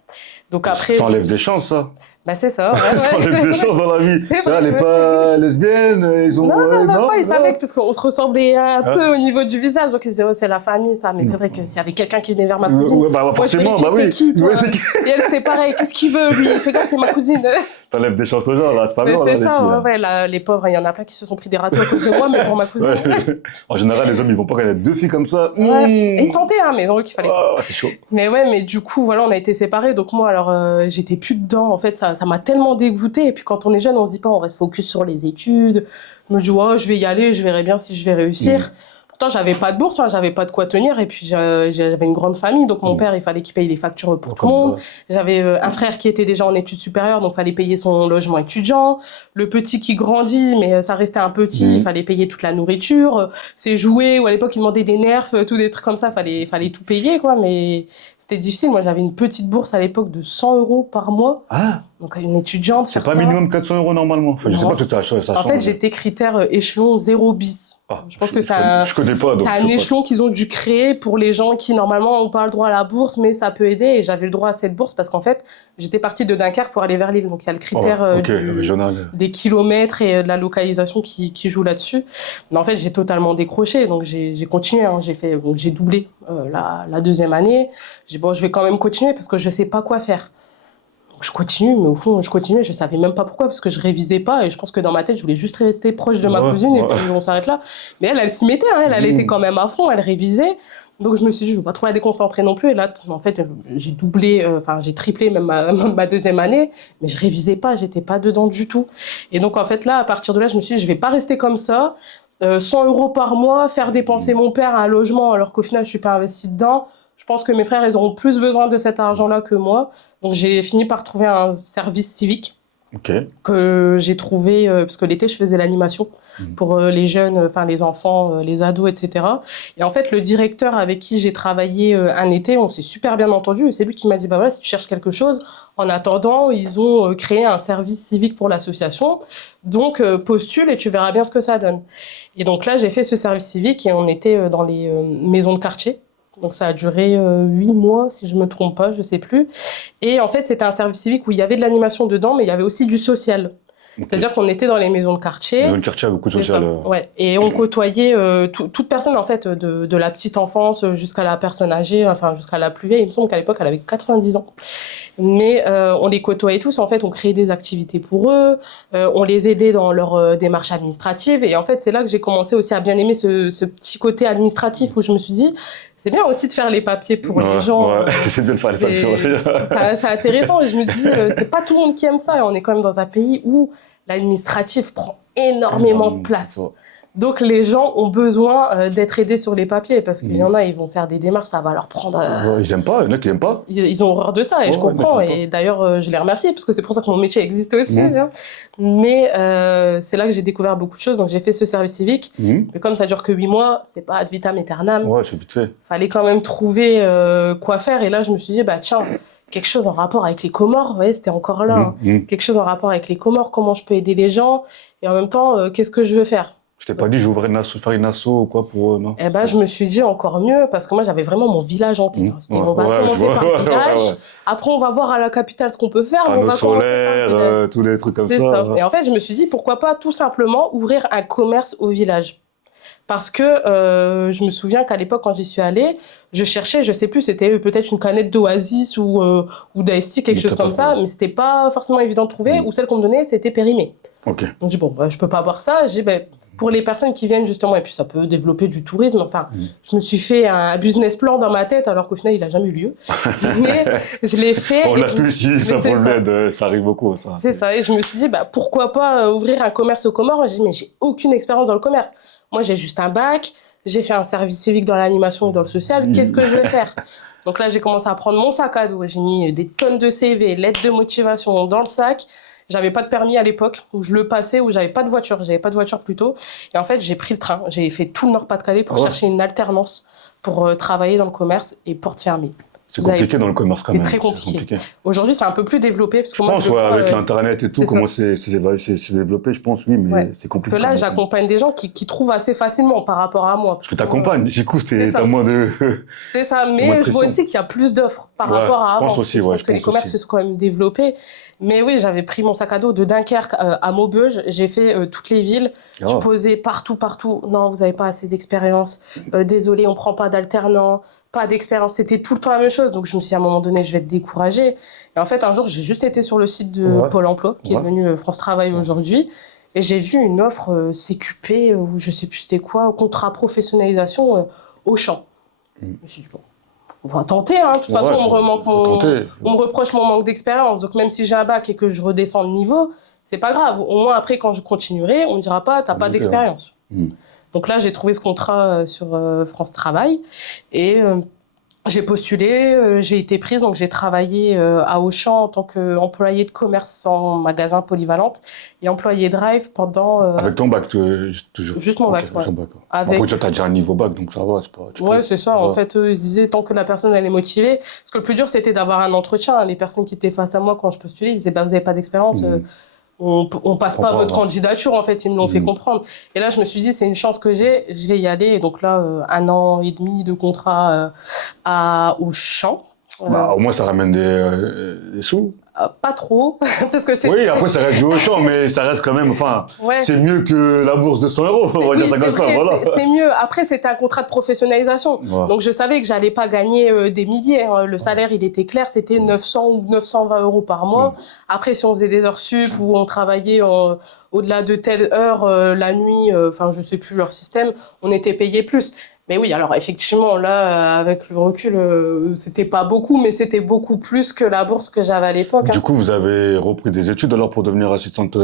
Donc après, Ça enlève des chances, ça. bah c'est ça. Ouais, Ça ouais. enlève des chances dans la vie. C'est Tu vois, vrai, elle est ouais. pas lesbienne, ils ont. Non, ouais, même pas, ils non. savaient, parce qu'on se ressemblait un Ah. peu au niveau du visage, donc ils disaient, oh, c'est la famille, ça. Mais c'est vrai que s'il y avait quelqu'un qui venait vers ma cousine, Ouais, bah, moi, je forcément, vérifiais, bah oui. t'es qui, toi? Ouais, c'est qui Et elle, c'était pareil, qu'est-ce qu'il veut, lui? Fais gaffe, c'est ma cousine. T'enlèves des chances aux gens, là, c'est pas Mais bien, là, c'est les ça, filles. ouais, hein. ouais, là, les pauvres, il y en a plein qui se sont pris des râteaux à cause de moi, mais pour ma cousine. Ouais. En général, les hommes, ils vont pas connaître deux filles comme ça. Ouais. Et ils tentaient, hein, mais ils ont vu qu'il fallait pas. Oh, c'est chaud. Mais ouais, mais du coup, voilà, on a été séparés. Donc moi, alors, j'étais plus dedans. En fait, ça m'a tellement dégoûtée. Et puis quand on est jeune, on se dit pas, on reste focus sur les études. Je me dis, ouais, je vais y aller, je verrai bien si je vais réussir. Pourtant, j'avais pas de bourse, hein, j'avais pas de quoi tenir. Et puis j'avais une grande famille, donc mon père, il fallait qu'il paye les factures pour tout le monde. J'avais un frère qui était déjà en études supérieures, donc fallait payer son logement étudiant. Le petit qui grandit, mais ça restait un petit, il fallait payer toute la nourriture, ses jouets, ou à l'époque, il demandait des nerfs, tous des trucs comme ça, fallait tout payer, quoi. Mais c'était difficile. Moi, j'avais une petite bourse à l'époque de 100 € par mois. Ah, Donc, une étudiante, c'est faire pas ça. minimum 400 € normalement. Enfin, je sais Non. pas, peut-être ça En change. fait, j'étais critère échelon 0 bis. Ah, Je pense que c'est un, je connais pas, donc. c'est je un sais pas. échelon qu'ils ont dû créer pour les gens qui, normalement, n'ont pas le droit à la bourse, mais ça peut aider. Et j'avais le droit à cette bourse parce qu'en fait, j'étais partie de Dunkerque pour aller vers Lille. Donc, il y a le critère Oh, ok, régional. des kilomètres et de la localisation qui joue là-dessus. Mais en fait, j'ai totalement décroché. Donc, j'ai continué. Hein. J'ai doublé la deuxième année. J'ai dit, bon, je vais quand même continuer parce que je sais pas quoi faire. je continue, mais au fond, je continuais, je savais même pas pourquoi, parce que je révisais pas, et je pense que dans ma tête, je voulais juste rester proche de ma cousine, et puis on s'arrête là. Mais elle s'y mettait, hein, elle était quand même à fond, elle révisait. Donc je me suis dit, je veux pas trop la déconcentrer non plus, et là, en fait, j'ai doublé, j'ai triplé même ma deuxième année, mais je révisais pas, j'étais pas dedans du tout. Et donc, en fait, là, à partir de là, je me suis dit, je vais pas rester comme ça, 100 € par mois, faire dépenser mon père à un logement, alors qu'au final, je suis pas investie dedans. Je pense que mes frères, ils auront plus besoin de cet argent-là que moi. Donc, j'ai fini par trouver un service civique que j'ai trouvé, parce que l'été, je faisais l'animation pour les jeunes, les enfants, les ados, etc. Et en fait, le directeur avec qui j'ai travaillé un été, on s'est super bien entendu. Et c'est lui qui m'a dit, bah voilà, si tu cherches quelque chose, en attendant, ils ont créé un service civique pour l'association. Donc, postule et tu verras bien ce que ça donne. Et donc là, j'ai fait ce service civique et on était dans les maisons de quartier. Donc ça a duré 8 mois, si je me trompe pas, je sais plus. Et en fait, c'était un service civique où il y avait de l'animation dedans, mais il y avait aussi du social. C'est-à-dire qu'on était dans les maisons de quartier. Les maisons de quartier, beaucoup de social. Ouais. Et on côtoyait toute personne, en fait, de la petite enfance jusqu'à la personne âgée, jusqu'à la plus vieille. Il me semble qu'à l'époque, elle avait 90 ans. Mais on les côtoyait tous, en fait, on créait des activités pour eux, on les aidait dans leur démarche administrative. Et en fait, c'est là que j'ai commencé aussi à bien aimer ce petit côté administratif où je me suis dit, c'est bien aussi de faire les papiers pour les gens. C'est bien de faire les papiers. C'est intéressant. Et je me dis, c'est pas tout le monde qui aime ça. Et on est quand même dans un pays où l'administratif prend énormément de place. Donc les gens ont besoin d'être aidés sur les papiers parce qu'il y en a, ils vont faire des démarches, ça va leur prendre. Ils aiment pas, il y en a qui aiment pas. Ils ont horreur de ça et je comprends. Et d'ailleurs, je les remercie parce que c'est pour ça que mon métier existe aussi. Hein. Mais c'est là que j'ai découvert beaucoup de choses. Donc j'ai fait ce service civique. Mais comme ça dure que 8 mois, c'est pas ad vitam aeternam. Ouais, c'est vite fait. Fallait quand même trouver quoi faire. Et là, je me suis dit, bah tiens, quelque chose en rapport avec les Comores. Vous voyez, c'était encore là. Quelque chose en rapport avec les Comores. Comment je peux aider les gens et en même temps, qu'est-ce que je veux faire? Je t'ai pas dit, je vais ouvrir faire une asso ou quoi pour eux, non? Eh ben, je me suis dit encore mieux, parce que moi, j'avais vraiment mon village en tête. C'était, on va commencer par le village, après, on va voir à la capitale ce qu'on peut faire. Panneaux solaires, tous les trucs comme ça. Et en fait, je me suis dit, pourquoi pas tout simplement ouvrir un commerce au village? Parce que je me souviens qu'à l'époque, quand j'y suis allée, je cherchais, je sais plus, c'était peut-être une canette d'Oasis ou d'Aesti, quelque chose comme ça, mais c'était pas forcément évident de trouver, ou celle qu'on me donnait, c'était périmée. Donc je dis, bon, bah, je peux pas avoir ça. Je dis, bah, pour les personnes qui viennent justement, et puis ça peut développer du tourisme, je me suis fait un business plan dans ma tête, alors qu'au final, il a jamais eu lieu. Mais je l'ai fait. On l'a tous ici, ça pour l'aide, ça arrive beaucoup, ça. C'est ça, et je me suis dit, bah, pourquoi pas ouvrir un commerce aux Comores? J'ai dit, mais j'ai aucune expérience dans le commerce. Moi, j'ai juste un bac, j'ai fait un service civique dans l'animation et dans le social, qu'est-ce que je vais faire? Donc là, j'ai commencé à prendre mon sac à dos, j'ai mis des tonnes de CV, lettres de motivation dans le sac. J'avais pas de permis à l'époque, où je le passais, où j'avais pas de voiture plutôt. Et en fait, j'ai pris le train, j'ai fait tout le Nord-Pas-de-Calais pour chercher une alternance pour travailler dans le commerce et porte fermée. C'est compliqué dans le commerce quand même. C'est très compliqué. Aujourd'hui, c'est un peu plus développé. Parce que je pense, avec l'Internet et tout, comment c'est développé, je pense, oui, mais c'est compliqué. Parce que là, j'accompagne des gens qui trouvent assez facilement par rapport à moi. Parce que t'accompagnes, du coup, t'as moins de... C'est ça, mais je vois aussi qu'il y a plus d'offres par rapport à avant. Je pense que les commerces se sont quand même développés. Mais oui, j'avais pris mon sac à dos de Dunkerque à Maubeuge. J'ai fait toutes les villes. Je posais partout. Non, vous n'avez pas assez d'expérience. Désolé, on prend pas d'alternants. Pas d'expérience, c'était tout le temps la même chose. Donc je me suis dit, à un moment donné, je vais être découragée. Et en fait, un jour, j'ai juste été sur le site de Pôle emploi, qui est devenu France Travail aujourd'hui. Et j'ai vu une offre CQP, ou je sais plus c'était quoi, contrat professionnalisation Auchan. Je me suis dit, bon, on va tenter. Hein. De toute façon, on me reproche mon manque d'expérience. Donc même si j'ai un bac et que je redescends de niveau, c'est pas grave. Au moins, après, quand je continuerai, on me dira pas, t'as pas d'expérience. Donc là, j'ai trouvé ce contrat sur France Travail et j'ai postulé, j'ai été prise, donc j'ai travaillé à Auchan en tant qu'employée de commerce en magasin polyvalente et employée Drive pendant... Avec ton bac, toujours? Juste mon bac, ouais. Après, tu as déjà un niveau bac, donc ça va, c'est pas... Ouais, c'est ça. En fait, ils disaient, tant que la personne, elle est motivée... Parce que le plus dur, c'était d'avoir un entretien. Les personnes qui étaient face à moi quand je postulais, ils disaient, bah, vous n'avez pas d'expérience, on passe pas votre candidature, en fait, ils me l'ont fait comprendre. Et là, je me suis dit, c'est une chance que j'ai, je vais y aller. Et donc là, 1 an et demi de contrat à Auchan. Bah, au moins, ça ramène des sous. Pas trop, parce que c'est... Oui, après, ça reste du Auchan, mais ça reste quand même, enfin, Ouais. c'est mieux que la bourse de 100 euros, on va Oui, dire ça c'est comme ça, vrai, voilà. c'est mieux. Après, c'était un contrat de professionnalisation. Ouais. Donc, je savais que j'allais pas gagner des milliers. Hein. Le salaire, il était clair, c'était 900 ou 920 euros par mois. Après, si on faisait des heures sup ou on travaillait au-delà de telle heure, la nuit, enfin, je sais plus leur système, on était payé plus. Mais oui, alors effectivement, là, avec le recul, c'était pas beaucoup, mais c'était beaucoup plus que la bourse que j'avais à l'époque. Du Hein. coup, vous avez repris des études alors pour devenir assistante.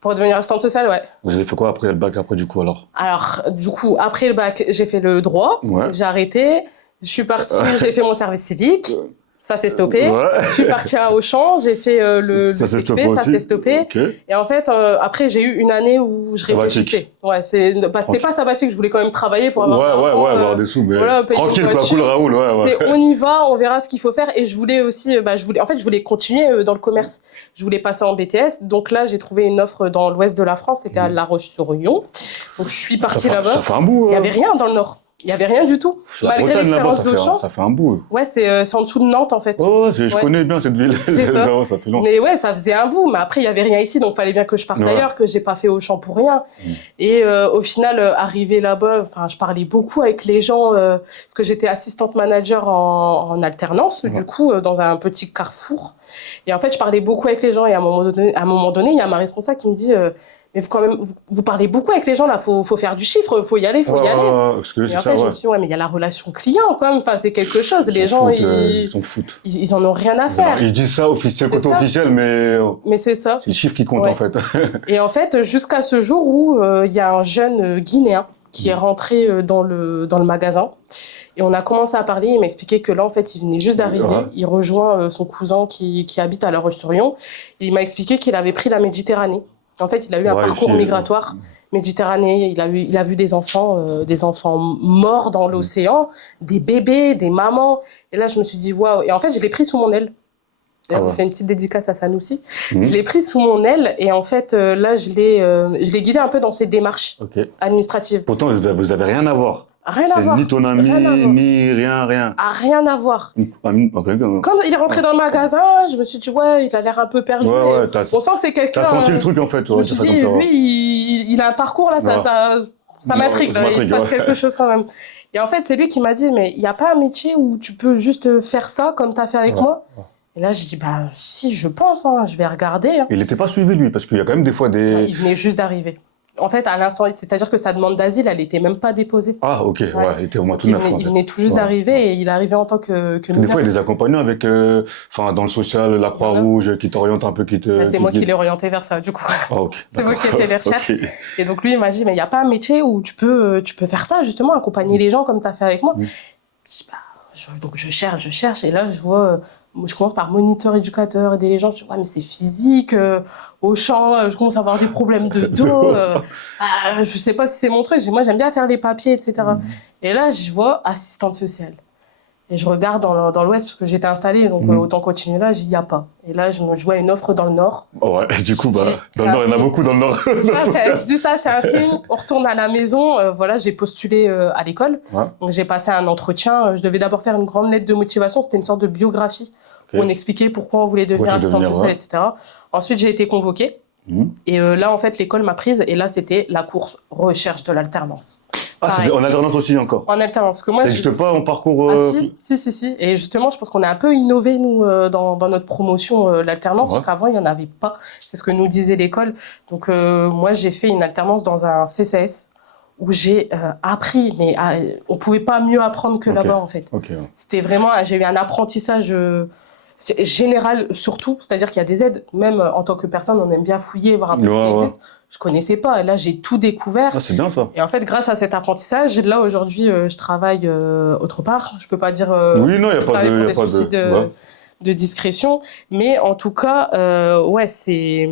Pour devenir assistante sociale, ouais. Vous avez fait quoi après le bac après du coup alors? Alors, du coup, après le bac, j'ai fait le droit, Ouais. j'ai arrêté, je suis partie, j'ai fait mon service civique, ça s'est stoppé. Ouais. Je suis partie à Auchan, j'ai fait Ça s'est stoppé ça aussi. s'est stoppé. Ok. Et en fait, après, j'ai eu une année où je Sabbatique. réfléchissais. Ouais, c'était pas sabbatique, je voulais quand même travailler pour Ouais, avoir ouais, un an, avoir des sous, mais voilà, payer une tranquille quoi, voiture. cool Raoul, ouais, ouais. C'est on y va, on verra ce qu'il faut faire. Et je voulais aussi, je voulais continuer dans le commerce. Je voulais passer en BTS. Donc là, j'ai trouvé une offre dans l'ouest de la France, c'était à La Roche-sur-Yon. Donc je suis partie là-bas. Ça fait un bout. Il y avait rien dans le nord. Il y avait rien du tout. La Malgré Bretagne, là-bas, l'expérience d'Auchan. ça fait un bout. Ouais, c'est en dessous de Nantes en fait. Oh, je Ouais. connais bien cette ville. C'est ça. Ça fait longtemps. Mais ouais, ça faisait un bout. Mais après, il y avait rien ici, donc fallait bien que je parte Ouais. ailleurs, que j'ai pas fait Auchan pour rien. Et au final, arrivé là-bas, enfin, je parlais beaucoup avec les gens parce que j'étais assistante manager en alternance, du coup, dans un petit carrefour. Et en fait, je parlais beaucoup avec les gens. Et à un moment donné, il y a ma responsable qui me dit. Mais vous parlez beaucoup avec les gens là, faut faire du chiffre, faut y aller, faut y aller. Parce que Et c'est en ça, fait, je ouais. me suis dit, ouais, mais il y a la relation client quand même, enfin, c'est quelque chose. Les gens, ils s'en foutent. ils en ont rien à faire. Ils disent ça officiel, C'est côté ça. officiel, mais Mais c'est ça. c'est le chiffre qui compte Ouais. en fait. Et en fait, jusqu'à ce jour où il y a un jeune Guinéen qui est rentré dans le magasin. Et on a commencé à parler, il m'a expliqué que là, en fait, il venait juste d'arriver. Ouais. Il rejoint son cousin qui habite à La Roche-sur-Yon. Et il m'a expliqué qu'il avait pris la Méditerranée. En fait, il a eu un Ouais, parcours ici, migratoire Méditerranée. Il a vu des enfants morts dans l'océan, des bébés, des mamans. Et là, je me suis dit, waouh. Et en fait, je l'ai pris sous mon aile. D'ailleurs, je fais une petite dédicace à Sanoussi. Je l'ai pris sous mon aile et en fait, là, je l'ai guidé un peu dans ses démarches administratives. Pourtant, vous avez rien à voir. Rien à voir. C'est ni ton ami, ni rien. Ah, rien à voir. Quand Quand il est rentré dans le magasin, je me suis dit, ouais, il a l'air un peu perdu. Ouais, On sent que c'est quelqu'un. T'as senti le truc en fait. Je me suis dit, lui, il a un parcours là, ça m'intrigue. Il se passe quelque chose quand même. Et en fait, c'est lui qui m'a dit, mais il n'y a pas un métier où tu peux juste faire ça comme tu as fait avec moi? Et là, j'ai dit, bah, si, je pense, hein, je vais regarder. Hein. Il n'était pas suivi, lui, parce qu'il y a quand même des fois des... Il venait juste d'arriver. En fait, à l'instant, c'est-à-dire que sa demande d'asile, elle n'était même pas déposée. Ah, ok, ouais, il était au moins tout Il neuf. venait tout juste d'arriver et il arrivait en tant que des fois, il y a des accompagnants avec, dans le social, la Croix-Rouge, qui t'oriente un peu, c'est moi qui l'ai orienté vers ça, du coup. Ah, ok. C'est moi qui ai fait les recherches. Et donc, lui, il m'a dit, mais il n'y a pas un métier où tu peux faire ça, justement, accompagner les gens comme tu as fait avec moi. Je dis, donc, je cherche. Et là, je commence par moniteur éducateur, aider les gens. Je dis, ouais, mais c'est physique. Au champ, je commence à avoir des problèmes de dos. Je sais pas si c'est mon truc. Moi, j'aime bien faire les papiers, etc. Et là, je vois assistante sociale. Et je regarde dans l'ouest parce que j'étais installée, donc autant continuer là, j'y a pas. Et là, je vois une offre dans le nord. Ouais, du coup, dans le nord, il y en a beaucoup dans le nord. Je dis ça, c'est un signe. On retourne à la maison. Voilà, j'ai postulé à l'école. Donc, j'ai passé un entretien. Je devais d'abord faire une grande lettre de motivation. C'était une sorte de biographie où on expliquait pourquoi on voulait devenir assistante sociale, etc. Ensuite, j'ai été convoquée. Et là, en fait, l'école m'a prise. Et là, c'était la course recherche de l'alternance. Ah, c'est en alternance aussi encore. En alternance. Que moi, ça n'existe pas en parcours... Si. Et justement, je pense qu'on a un peu innové, nous, dans notre promotion, l'alternance, parce qu'avant, il n'y en avait pas. C'est ce que nous disait l'école. Donc, moi, j'ai fait une alternance dans un CCS où j'ai appris, mais on ne pouvait pas mieux apprendre que là-bas, en fait. C'était vraiment... J'ai eu un apprentissage... général surtout, c'est-à-dire qu'il y a des aides, même en tant que personne, on aime bien fouiller, voir un peu ce qui existe. Je connaissais pas, et là j'ai tout découvert. Ah, c'est bien ça. Et en fait, grâce à cet apprentissage, là aujourd'hui, je travaille autre part. Je peux pas dire. Oui, non, il n'y a pas de. Pour des soucis de discrétion, mais en tout cas, ouais, c'est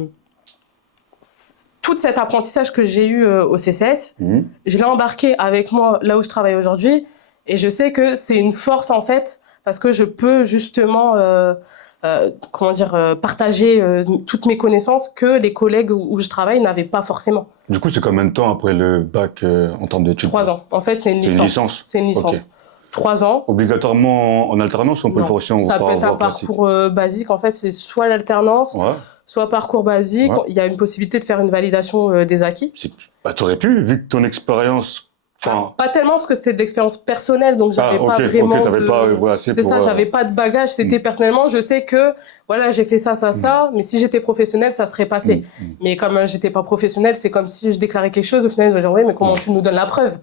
tout cet apprentissage que j'ai eu au CCS. Je l'ai embarqué avec moi là où je travaille aujourd'hui, et je sais que c'est une force en fait. Parce que je peux justement partager toutes mes connaissances que les collègues où je travaille n'avaient pas forcément. Du coup, c'est combien de temps après le bac en termes d'études? 3 ans. En fait, c'est une licence. C'est une licence. 3 ans. Obligatoirement en alternance ou on peut le faire aussi en Ça peut être un parcours basique. En fait, c'est soit l'alternance, soit parcours basique. Il y a une possibilité de faire une validation des acquis. Bah, t'aurais pu, vu que ton expérience... Pas tellement, parce que c'était de l'expérience personnelle, donc j'avais pas vraiment j'avais pas de bagage. C'était personnellement, je sais que, voilà, j'ai fait ça, mais si j'étais professionnel, ça serait passé. Mais comme j'étais pas professionnel, c'est comme si je déclarais quelque chose, au final, je me disais, oui, mais comment tu nous donnes la preuve?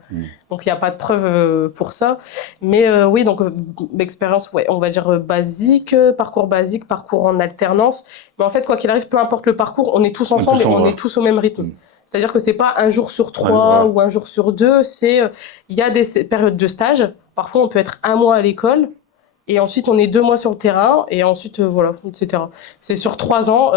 Donc, il n'y a pas de preuve pour ça. Mais oui, donc, expérience, on va dire basique, parcours en alternance. Mais en fait, quoi qu'il arrive, peu importe le parcours, on est tous ensemble et on est tous au même rythme. C'est-à-dire que c'est pas un jour sur 3 ou un jour sur 2, il y a des périodes de stage. Parfois, on peut être 1 mois à l'école et ensuite on est 2 mois sur le terrain et ensuite, voilà, etc. C'est sur 3 ans.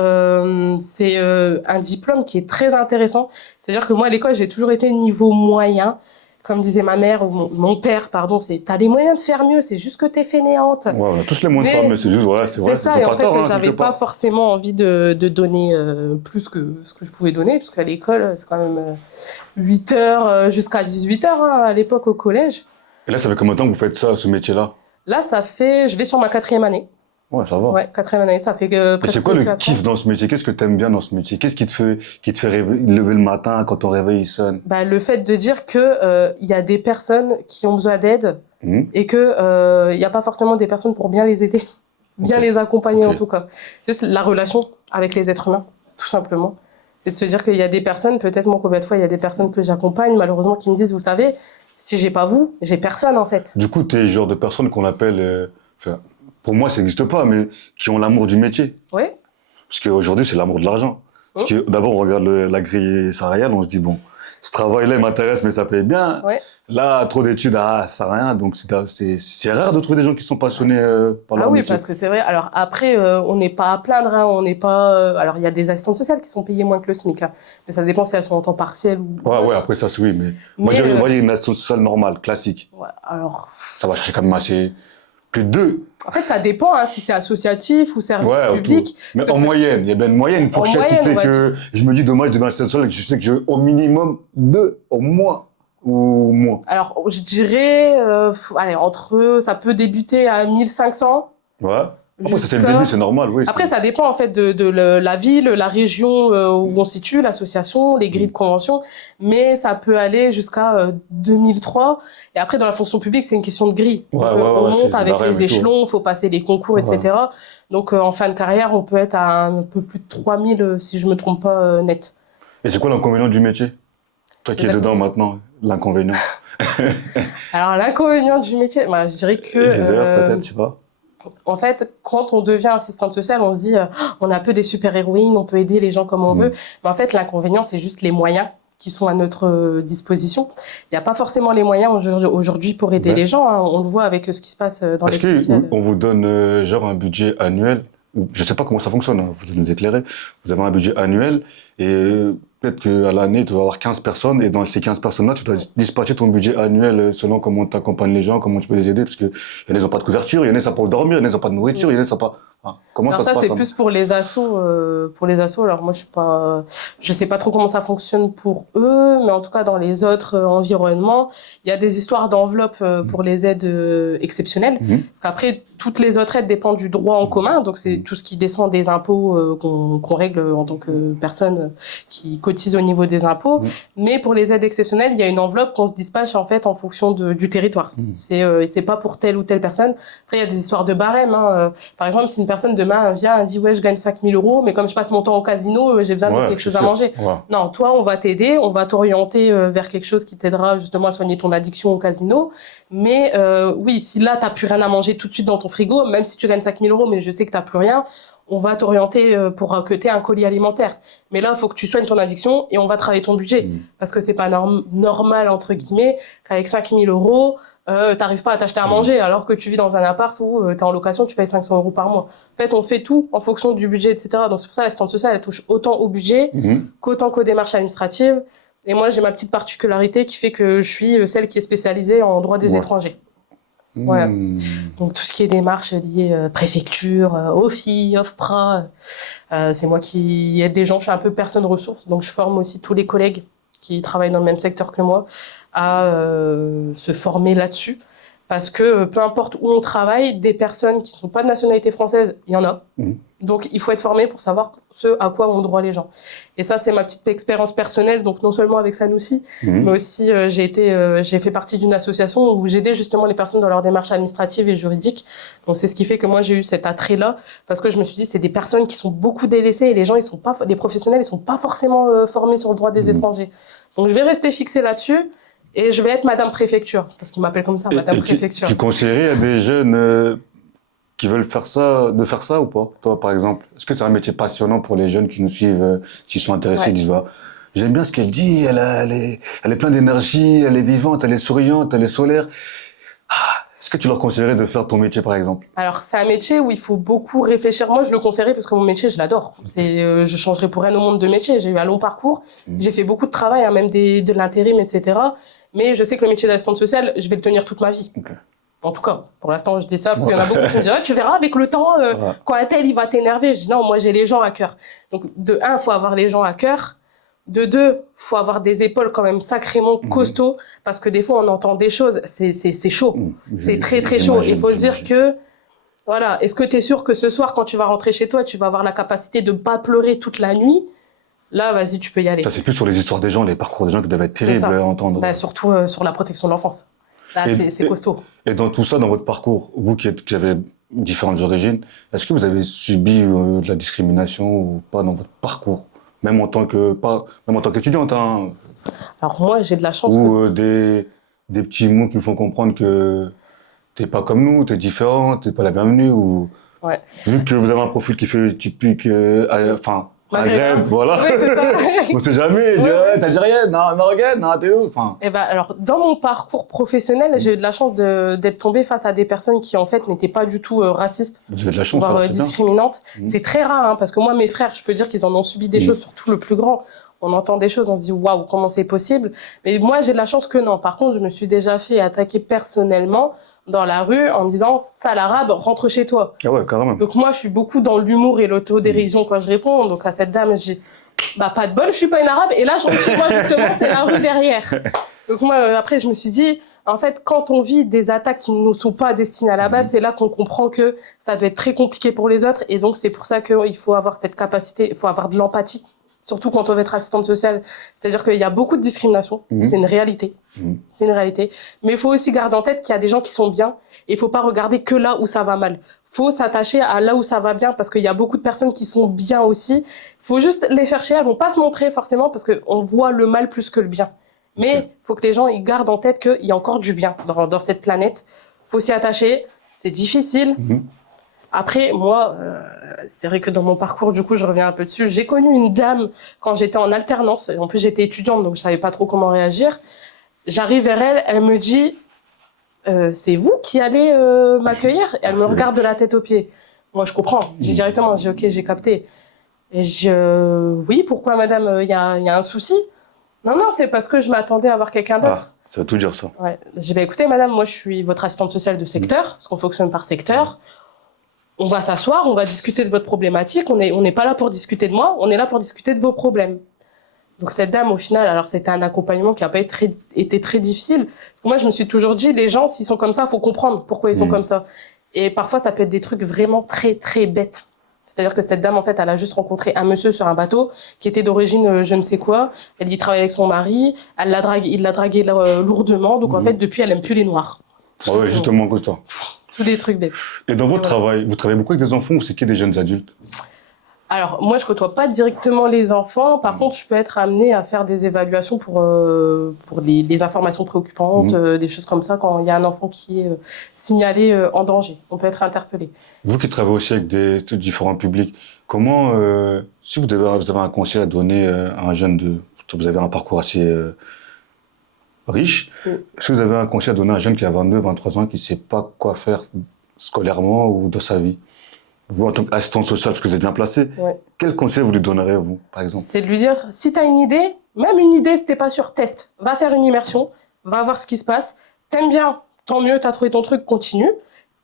C'est un diplôme qui est très intéressant. C'est-à-dire que moi, à l'école, j'ai toujours été niveau moyen. Comme disait ma mère ou mon père, pardon, t'as les moyens de faire mieux, c'est juste que t'es fainéante. On a tous les moyens de faire mieux, c'est juste, c'est vrai. C'est ça, et en fait, j'avais pas forcément envie de donner plus que ce que je pouvais donner, parce qu'à l'école, c'est quand même 8 heures jusqu'à 18 heures, à l'époque, au collège. Et là, ça fait combien de temps que vous faites ça, ce métier-là? Là, je vais sur ma 4e année. Ouais, ça va. Ouais, 4e année, ça fait que presque. C'est quoi le kiff dans ce métier? Qu'est-ce que t'aimes bien dans ce métier? Qu'est-ce qui te fait lever le matin quand ton réveil sonne? Bah, le fait de dire que y a des personnes qui ont besoin d'aide et que y a pas forcément des personnes pour bien les aider, bien les accompagner en tout cas. Juste la relation avec les êtres humains, tout simplement. C'est de se dire qu'il y a des personnes, peut-être moi combien de fois il y a des personnes que j'accompagne malheureusement qui me disent, vous savez, si j'ai pas vous, j'ai personne en fait. Du coup, t'es le genre de personne qu'on appelle... pour moi, ça n'existe pas, mais qui ont l'amour du métier. Oui. Parce qu'aujourd'hui, c'est l'amour de l'argent. Parce que d'abord, on regarde la grille salariale, on se dit, bon, ce travail-là, il m'intéresse, mais ça paye bien. Ouais. Là, trop d'études, ça sert à rien. Donc, c'est rare de trouver des gens qui sont passionnés par leur métier. Ah oui, parce que c'est vrai. Alors après, on n'est pas à plaindre. On n'est pas... alors, il y a des assistantes sociales qui sont payées moins que le SMIC. Mais ça dépend si elles sont en temps partiel ou... Ouais, après ça, c'est oui. Mais moi, je dirais une assistante sociale normale, classique. Ouais, alors... Ça va chercher quand même assez... Plus de 2. En fait, ça dépend si c'est associatif ou service public. Mais en moyenne, il y a bien une moyenne, une fourchette qui fait que je me dis dommage de dans l'assistance sociale, je sais que j'ai au minimum 2, au moins, ou moins. Alors, je dirais, ça peut débuter à 1500. Ouais. Après, c'est le début, c'est normal, oui. Après, ça dépend en fait de la ville, la région où on se situe, l'association, les grilles de convention, mais ça peut aller jusqu'à 2003. Et après, dans la fonction publique, c'est une question de grille. Donc, on monte avec les échelons, il faut passer les concours, etc. Donc, en fin de carrière, on peut être à un peu plus de 3000, si je me trompe pas, net. Et c'est quoi l'inconvénient du métier? Toi qui es dedans maintenant, l'inconvénient. Alors, l'inconvénient du métier, je dirais que... Les heures, peut-être, je sais pas. En fait, quand on devient assistante sociale, on se dit on a un peu des super-héroïnes, on peut aider les gens comme on veut. Mais en fait, l'inconvénient, c'est juste les moyens qui sont à notre disposition. Il n'y a pas forcément les moyens aujourd'hui pour aider les gens. On le voit avec ce qui se passe dans les sociales. Est-ce qu'on vous donne genre un budget annuel? Je ne sais pas comment ça fonctionne, vous nous éclairez. Vous avez un budget annuel et peut-être qu'à l'année, tu vas avoir 15 personnes et dans ces 15 personnes-là, tu dois dispatcher ton budget annuel selon comment tu accompagnes les gens, comment tu peux les aider, parce que y en a, ils n'ont pas de couverture, il y en a, ils savent pas dormir, il y en a, ils n'ont pas de nourriture, il y en a, ils savent pas... comment alors ça se passe? C'est plus pour les assos. Alors moi, je sais pas trop comment ça fonctionne pour eux, mais en tout cas, dans les autres environnements, il y a des histoires d'enveloppes pour les aides exceptionnelles. Parce qu'après, toutes les autres aides dépendent du droit en commun, donc c'est tout ce qui descend des impôts qu'on règle en tant que personne qui cotise au niveau des impôts. Mais pour les aides exceptionnelles, il y a une enveloppe qu'on se dispatche en fait en fonction du territoire. C'est pas pour telle ou telle personne. Après, il y a des histoires de barème. Par exemple, si une personne demain vient et dit ouais, je gagne 5000 €, mais comme je passe mon temps au casino, j'ai besoin de quelque chose à manger. Non, toi, on va t'aider, on va t'orienter vers quelque chose qui t'aidera justement à soigner ton addiction au casino. Mais oui, si là, t'as plus rien à manger tout de suite dans ton frigo, même si tu gagnes 5000 €, mais je sais que t'as plus rien, on va t'orienter pour que tu aies un colis alimentaire. Mais là, il faut que tu soignes ton addiction et on va travailler ton budget. Parce que c'est pas normal, entre guillemets, qu'avec 5000 €, t'arrives pas à t'acheter à manger, alors que tu vis dans un appart où t'es en location, tu payes 500 € par mois. En fait, on fait tout en fonction du budget, etc. Donc c'est pour ça que l'assistante sociale, elle touche autant au budget qu'autant qu'aux démarches administratives. Et moi, j'ai ma petite particularité qui fait que je suis celle qui est spécialisée en droit des étrangers. Voilà. Donc tout ce qui est démarches liées préfecture, OFI, OFPRA, c'est moi qui aide les gens. Je suis un peu personne ressource, donc je forme aussi tous les collègues qui travaillent dans le même secteur que moi à se former là-dessus. Parce que peu importe où on travaille, des personnes qui ne sont pas de nationalité française, il y en a. Donc, il faut être formé pour savoir ce à quoi ont droit les gens. Et ça, c'est ma petite expérience personnelle. Donc, non seulement avec Sanoussi, mais aussi j'ai fait partie d'une association où j'aidais justement les personnes dans leur démarche administrative et juridique. Donc, c'est ce qui fait que moi, j'ai eu cet attrait-là. Parce que je me suis dit, c'est des personnes qui sont beaucoup délaissées et les gens, les professionnels, ils sont pas forcément formés sur le droit des étrangers. Donc, je vais rester fixée là-dessus. Et je vais être Madame Préfecture, parce qu'ils m'appellent comme ça, Madame Préfecture. Tu conseillerais à des jeunes qui veulent faire ça, de faire ça ou pas? Toi, par exemple, est-ce que c'est un métier passionnant pour les jeunes qui nous suivent, qui sont intéressés, ils disent, bah, j'aime bien ce qu'elle dit, elle est pleine d'énergie, elle est vivante, elle est souriante, elle est solaire. Est-ce que tu leur conseillerais de faire ton métier, par exemple? Alors, c'est un métier où il faut beaucoup réfléchir. Moi, je le conseillerais parce que mon métier, je l'adore. Je changerais pour rien au monde de métier. J'ai eu un long parcours. J'ai fait beaucoup de travail, hein, même de l'intérim, etc. Mais je sais que le métier d'assistante sociale, je vais le tenir toute ma vie. Okay. En tout cas, pour l'instant, je dis ça parce qu'il y en a beaucoup qui me disent, tu verras avec le temps, quand un tel, il va t'énerver. Je dis non, moi, j'ai les gens à cœur. Donc, de un, il faut avoir les gens à cœur. De deux, faut avoir des épaules quand même sacrément costauds parce que des fois, on entend des choses. C'est chaud. C'est très, très chaud. Il faut se dire que, voilà, est-ce que tu es sûr que ce soir, quand tu vas rentrer chez toi, tu vas avoir la capacité de ne pas pleurer toute la nuit? Là, vas-y, tu peux y aller. Ça, c'est plus sur les histoires des gens, les parcours des gens qui doivent être terribles à entendre. Bah, surtout sur la protection de l'enfance. Là, c'est costaud. Et dans tout ça, dans votre parcours, vous qui avez différentes origines, est-ce que vous avez subi de la discrimination ou pas dans votre parcours? Même en tant qu'étudiante, hein. Alors moi, j'ai de la chance. Ou des petits mots qui font comprendre que t'es pas comme nous, t'es différent, t'es pas la bienvenue, ou... Ouais. Vu que vous avez un profil qui fait typique, Maghreb, voilà. Oui, c'est ça. On sait jamais, t'es algérienne, non, marocaine, non, t'es où? Enfin. Eh ben, alors, dans mon parcours professionnel, j'ai eu de la chance d'être tombée face à des personnes qui, en fait, n'étaient pas du tout racistes. Vous avez de la chance, voire discriminantes. C'est très rare, hein, parce que moi, mes frères, je peux dire qu'ils en ont subi des choses, surtout le plus grand. On entend des choses, on se dit, waouh, comment c'est possible? Mais moi, j'ai de la chance que non. Par contre, je me suis déjà fait attaquer personnellement dans la rue en me disant, sale arabe, rentre chez toi. Ah ouais, carrément. Donc moi, je suis beaucoup dans l'humour et l'autodérision quand je réponds. Donc à cette dame, je dis, bah pas de bol, je suis pas une arabe. Et là, je rentre chez moi, justement, c'est la rue derrière. Donc moi, après, je me suis dit, en fait, quand on vit des attaques qui ne sont pas destinées à la base, c'est là qu'on comprend que ça doit être très compliqué pour les autres. Et donc, c'est pour ça qu'il faut avoir cette capacité, il faut avoir de l'empathie. Surtout quand on veut être assistante sociale. C'est-à-dire qu'il y a beaucoup de discrimination. C'est une réalité. C'est une réalité. Mais il faut aussi garder en tête qu'il y a des gens qui sont bien. Et il faut pas regarder que là où ça va mal. Faut s'attacher à là où ça va bien parce qu'il y a beaucoup de personnes qui sont bien aussi. Faut juste les chercher. Elles vont pas se montrer forcément parce qu'on voit le mal plus que le bien. Mais faut que les gens ils gardent en tête qu'il y a encore du bien dans cette planète. Faut s'y attacher. C'est difficile. Après, moi, c'est vrai que dans mon parcours, du coup, je reviens un peu dessus. J'ai connu une dame quand j'étais en alternance. En plus, j'étais étudiante, donc je savais pas trop comment réagir. J'arrive vers elle, elle me dit c'est vous qui allez m'accueillir? Elle me regarde de la tête aux pieds. Moi, je comprends. J'ai directement, j'ai ok, j'ai capté. Et oui, pourquoi, madame, il y a un souci? Non, c'est parce que je m'attendais à voir quelqu'un d'autre. Ça veut tout dire, ça. Ouais. J'ai dit, écoutez, madame, moi, je suis votre assistante sociale de secteur, parce qu'on fonctionne par secteur. On va s'asseoir, on va discuter de votre problématique. On n'est pas là pour discuter de moi, on est là pour discuter de vos problèmes. Donc cette dame, au final, alors c'était un accompagnement qui n'a pas été très difficile. Parce que moi, je me suis toujours dit, les gens, s'ils sont comme ça, il faut comprendre pourquoi ils sont comme ça. Et parfois, ça peut être des trucs vraiment très, très bêtes. C'est-à-dire que cette dame, en fait, elle a juste rencontré un monsieur sur un bateau qui était d'origine je ne sais quoi. Elle y travaille avec son mari. Il l'a dragué lourdement. Donc, en fait, depuis, elle aime plus les noirs. Ah ouais, justement, comme ça. Tous des trucs bêtes. Et dans votre travail, vous travaillez beaucoup avec des enfants ou c'est que des jeunes adultes? Alors, moi, je côtoie pas directement les enfants. Par contre, je peux être amenée à faire des évaluations pour les informations préoccupantes, des choses comme ça, quand il y a un enfant qui est signalé en danger. On peut être interpellé. Vous qui travaillez aussi avec des différents publics, comment, si vous avez un conseil à donner à un jeune vous avez un parcours assez riche, est-ce que vous avez un conseil à donner à un jeune qui a 22, 23 ans, qui ne sait pas quoi faire scolairement ou dans sa vie? Vous, en tant qu'assistante sociale, parce que vous êtes bien placé, quel conseil vous lui donnerez, vous, par exemple? C'est de lui dire, si tu as une idée, même une idée, si t'es pas sûr, teste. Va faire une immersion, va voir ce qui se passe. T'aimes bien, tant mieux, t'as trouvé ton truc, continue.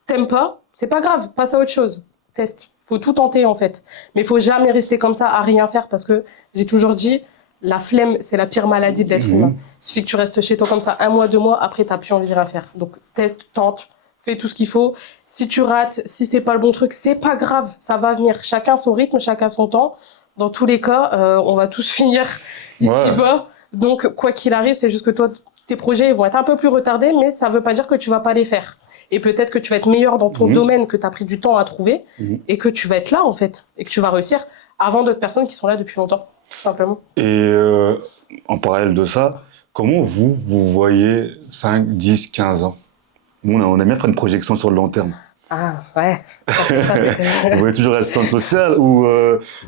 T'aimes pas, c'est pas grave, passe à autre chose. Teste. Faut tout tenter, en fait. Mais faut jamais rester comme ça, à rien faire, parce que j'ai toujours dit, la flemme, c'est la pire maladie de l'être humain. Il suffit que tu restes chez toi comme ça 1 mois, 2 mois, après, t'as plus envie de rien faire. Donc, teste, tente, fais tout ce qu'il faut. Si tu rates, si c'est pas le bon truc, c'est pas grave, ça va venir. Chacun son rythme, chacun son temps. Dans tous les cas, on va tous finir ici-bas. Donc, quoi qu'il arrive, c'est juste que toi, tes projets ils vont être un peu plus retardés, mais ça veut pas dire que tu vas pas les faire. Et peut-être que tu vas être meilleur dans ton domaine que tu as pris du temps à trouver et que tu vas être là, en fait, et que tu vas réussir avant d'autres personnes qui sont là depuis longtemps, tout simplement. Et en parallèle de ça, comment vous voyez 5, 10, 15 ans? Nous, on aime bien faire une projection sur le long terme. Ah, ouais. Ça, vous voyez toujours assistante sociale ou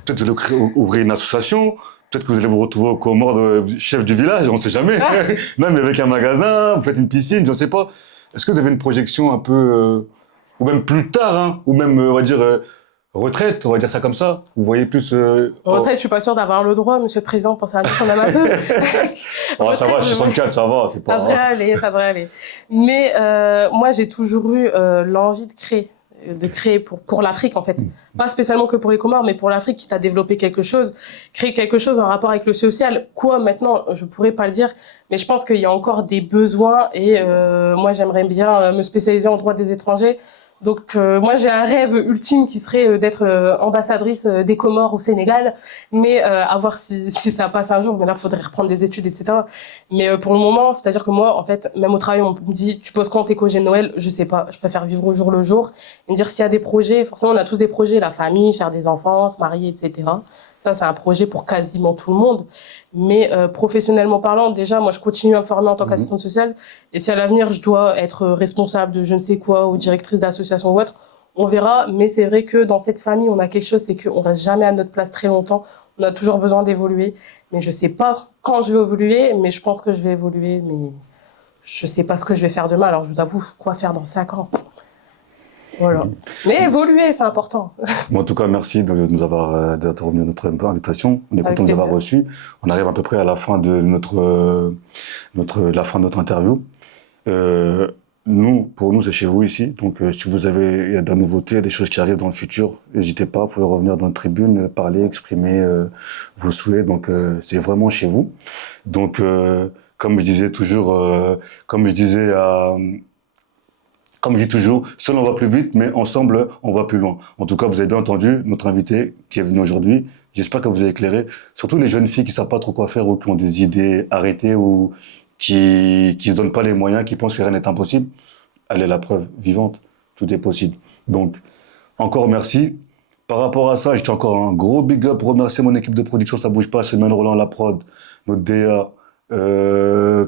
peut-être vous allez ouvrir une association, peut-être que vous allez vous retrouver au Comores de chef du village, on ne sait jamais. Non, mais avec un magasin, vous faites une piscine, je ne sais pas. Est-ce que vous avez une projection un peu, ou même plus tard, hein, ou même, on va dire, retraite, on va dire ça comme ça? Vous voyez plus... retraite, je suis pas sûre d'avoir le droit, monsieur le président, pour ça qu'on a un peu. Ça va, 64, ça va, c'est pas... Ça devrait aller, ça devrait aller. Mais moi, j'ai toujours eu l'envie de créer pour l'Afrique, en fait. Pas spécialement que pour les Comores, mais pour l'Afrique, qui t'a développé quelque chose, créer quelque chose en rapport avec le social. Quoi, maintenant, je pourrais pas le dire, mais je pense qu'il y a encore des besoins et moi, j'aimerais bien me spécialiser en droit des étrangers. Donc moi j'ai un rêve ultime qui serait d'être ambassadrice des Comores au Sénégal, mais à voir si ça passe un jour. Mais là, faudrait reprendre des études, etc. Mais pour le moment, c'est-à-dire que moi, en fait, même au travail, on me dit tu poses quand tes congés de Noël? Je sais pas. Je préfère vivre au jour le jour et me dire s'il y a des projets. Forcément, on a tous des projets, la famille, faire des enfants, se marier, etc. Ça, c'est un projet pour quasiment tout le monde. Mais professionnellement parlant, déjà, moi, je continue à me former en tant qu'assistante sociale. Et si à l'avenir, je dois être responsable de je ne sais quoi ou directrice d'association ou autre, on verra. Mais c'est vrai que dans cette famille, on a quelque chose, c'est qu'on reste jamais à notre place très longtemps. On a toujours besoin d'évoluer. Mais je sais pas quand je vais évoluer, mais je pense que je vais évoluer. Mais je sais pas ce que je vais faire demain. Alors, je vous avoue, quoi faire dans 5 ans? Voilà. Mais évoluer, c'est important. Bon, en tout cas, merci de nous avoir d'être revenu à notre invitation. On est content de vous avoir reçus. On arrive à peu près à la fin de la fin de notre interview. Pour nous, c'est chez vous ici. Donc, si vous avez, il y a de la nouveauté, des choses qui arrivent dans le futur, n'hésitez pas. Vous pouvez revenir dans la tribune, parler, exprimer vos souhaits. Donc, c'est vraiment chez vous. Donc, comme je disais toujours, comme je dis toujours, seul on va plus vite, mais ensemble, on va plus loin. En tout cas, vous avez bien entendu notre invité qui est venu aujourd'hui. J'espère que vous avez éclairé. Surtout les jeunes filles qui savent pas trop quoi faire ou qui ont des idées arrêtées ou qui se donnent pas les moyens, qui pensent que rien n'est impossible. Elle est la preuve vivante. Tout est possible. Donc, encore merci. Par rapport à ça, je tiens encore un gros big up pour remercier mon équipe de production. Ça bouge pas. C'est Manuel Roland la prod, notre DA.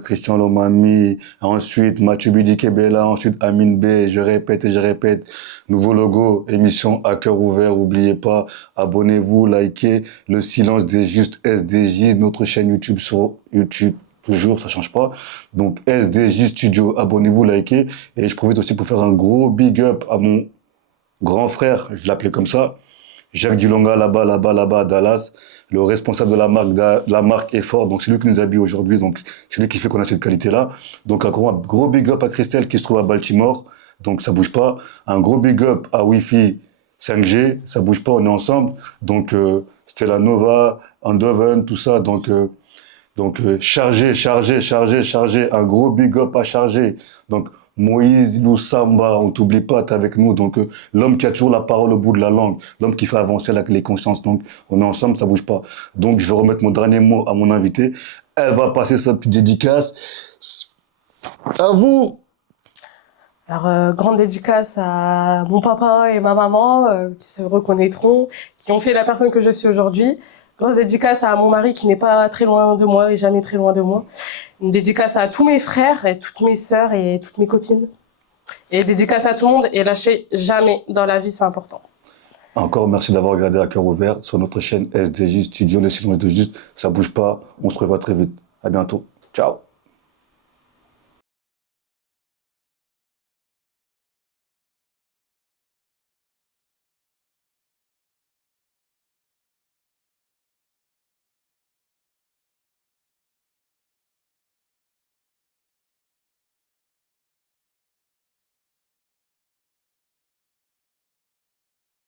Christian Lomami, ensuite Mathieu Bidi-Kebela, ensuite Amine B, je répète et je répète, nouveau logo, émission à cœur ouvert, oubliez pas, abonnez-vous, likez, le silence des justes SDJ, notre chaîne YouTube sur YouTube, toujours, ça change pas, donc SDJ Studio, abonnez-vous, likez, et je profite aussi pour faire un gros big up à mon grand frère, je l'appelais comme ça, Jacques Dulonga, là-bas à Dallas, le responsable de la marque est fort, donc c'est lui qui nous habille aujourd'hui, donc c'est lui qui fait qu'on a cette qualité-là. Donc un gros big up à Christelle qui se trouve à Baltimore, donc ça bouge pas. Un gros big up à Wi-Fi 5G, ça bouge pas, on est ensemble. Donc Stella Nova, Andoven, tout ça, donc chargez, un gros big up à charger. Donc Moïse Loussamba, on t'oublie pas, t'es avec nous. Donc l'homme qui a toujours la parole au bout de la langue, l'homme qui fait avancer les consciences. Donc on est ensemble, ça bouge pas. Donc je vais remettre mon dernier mot à mon invité. Elle va passer sa petite dédicace. À vous. Alors, grande dédicace à mon papa et ma maman qui se reconnaîtront, qui ont fait la personne que je suis aujourd'hui. Grosse dédicace à mon mari qui n'est pas très loin de moi et jamais très loin de moi. Une dédicace à tous mes frères et toutes mes sœurs et toutes mes copines. Et dédicace à tout le monde et lâchez jamais dans la vie, c'est important. Encore merci d'avoir regardé à cœur ouvert sur notre chaîne SDJ Studio, le silence de juste, ça bouge pas, on se revoit très vite. À bientôt. Ciao.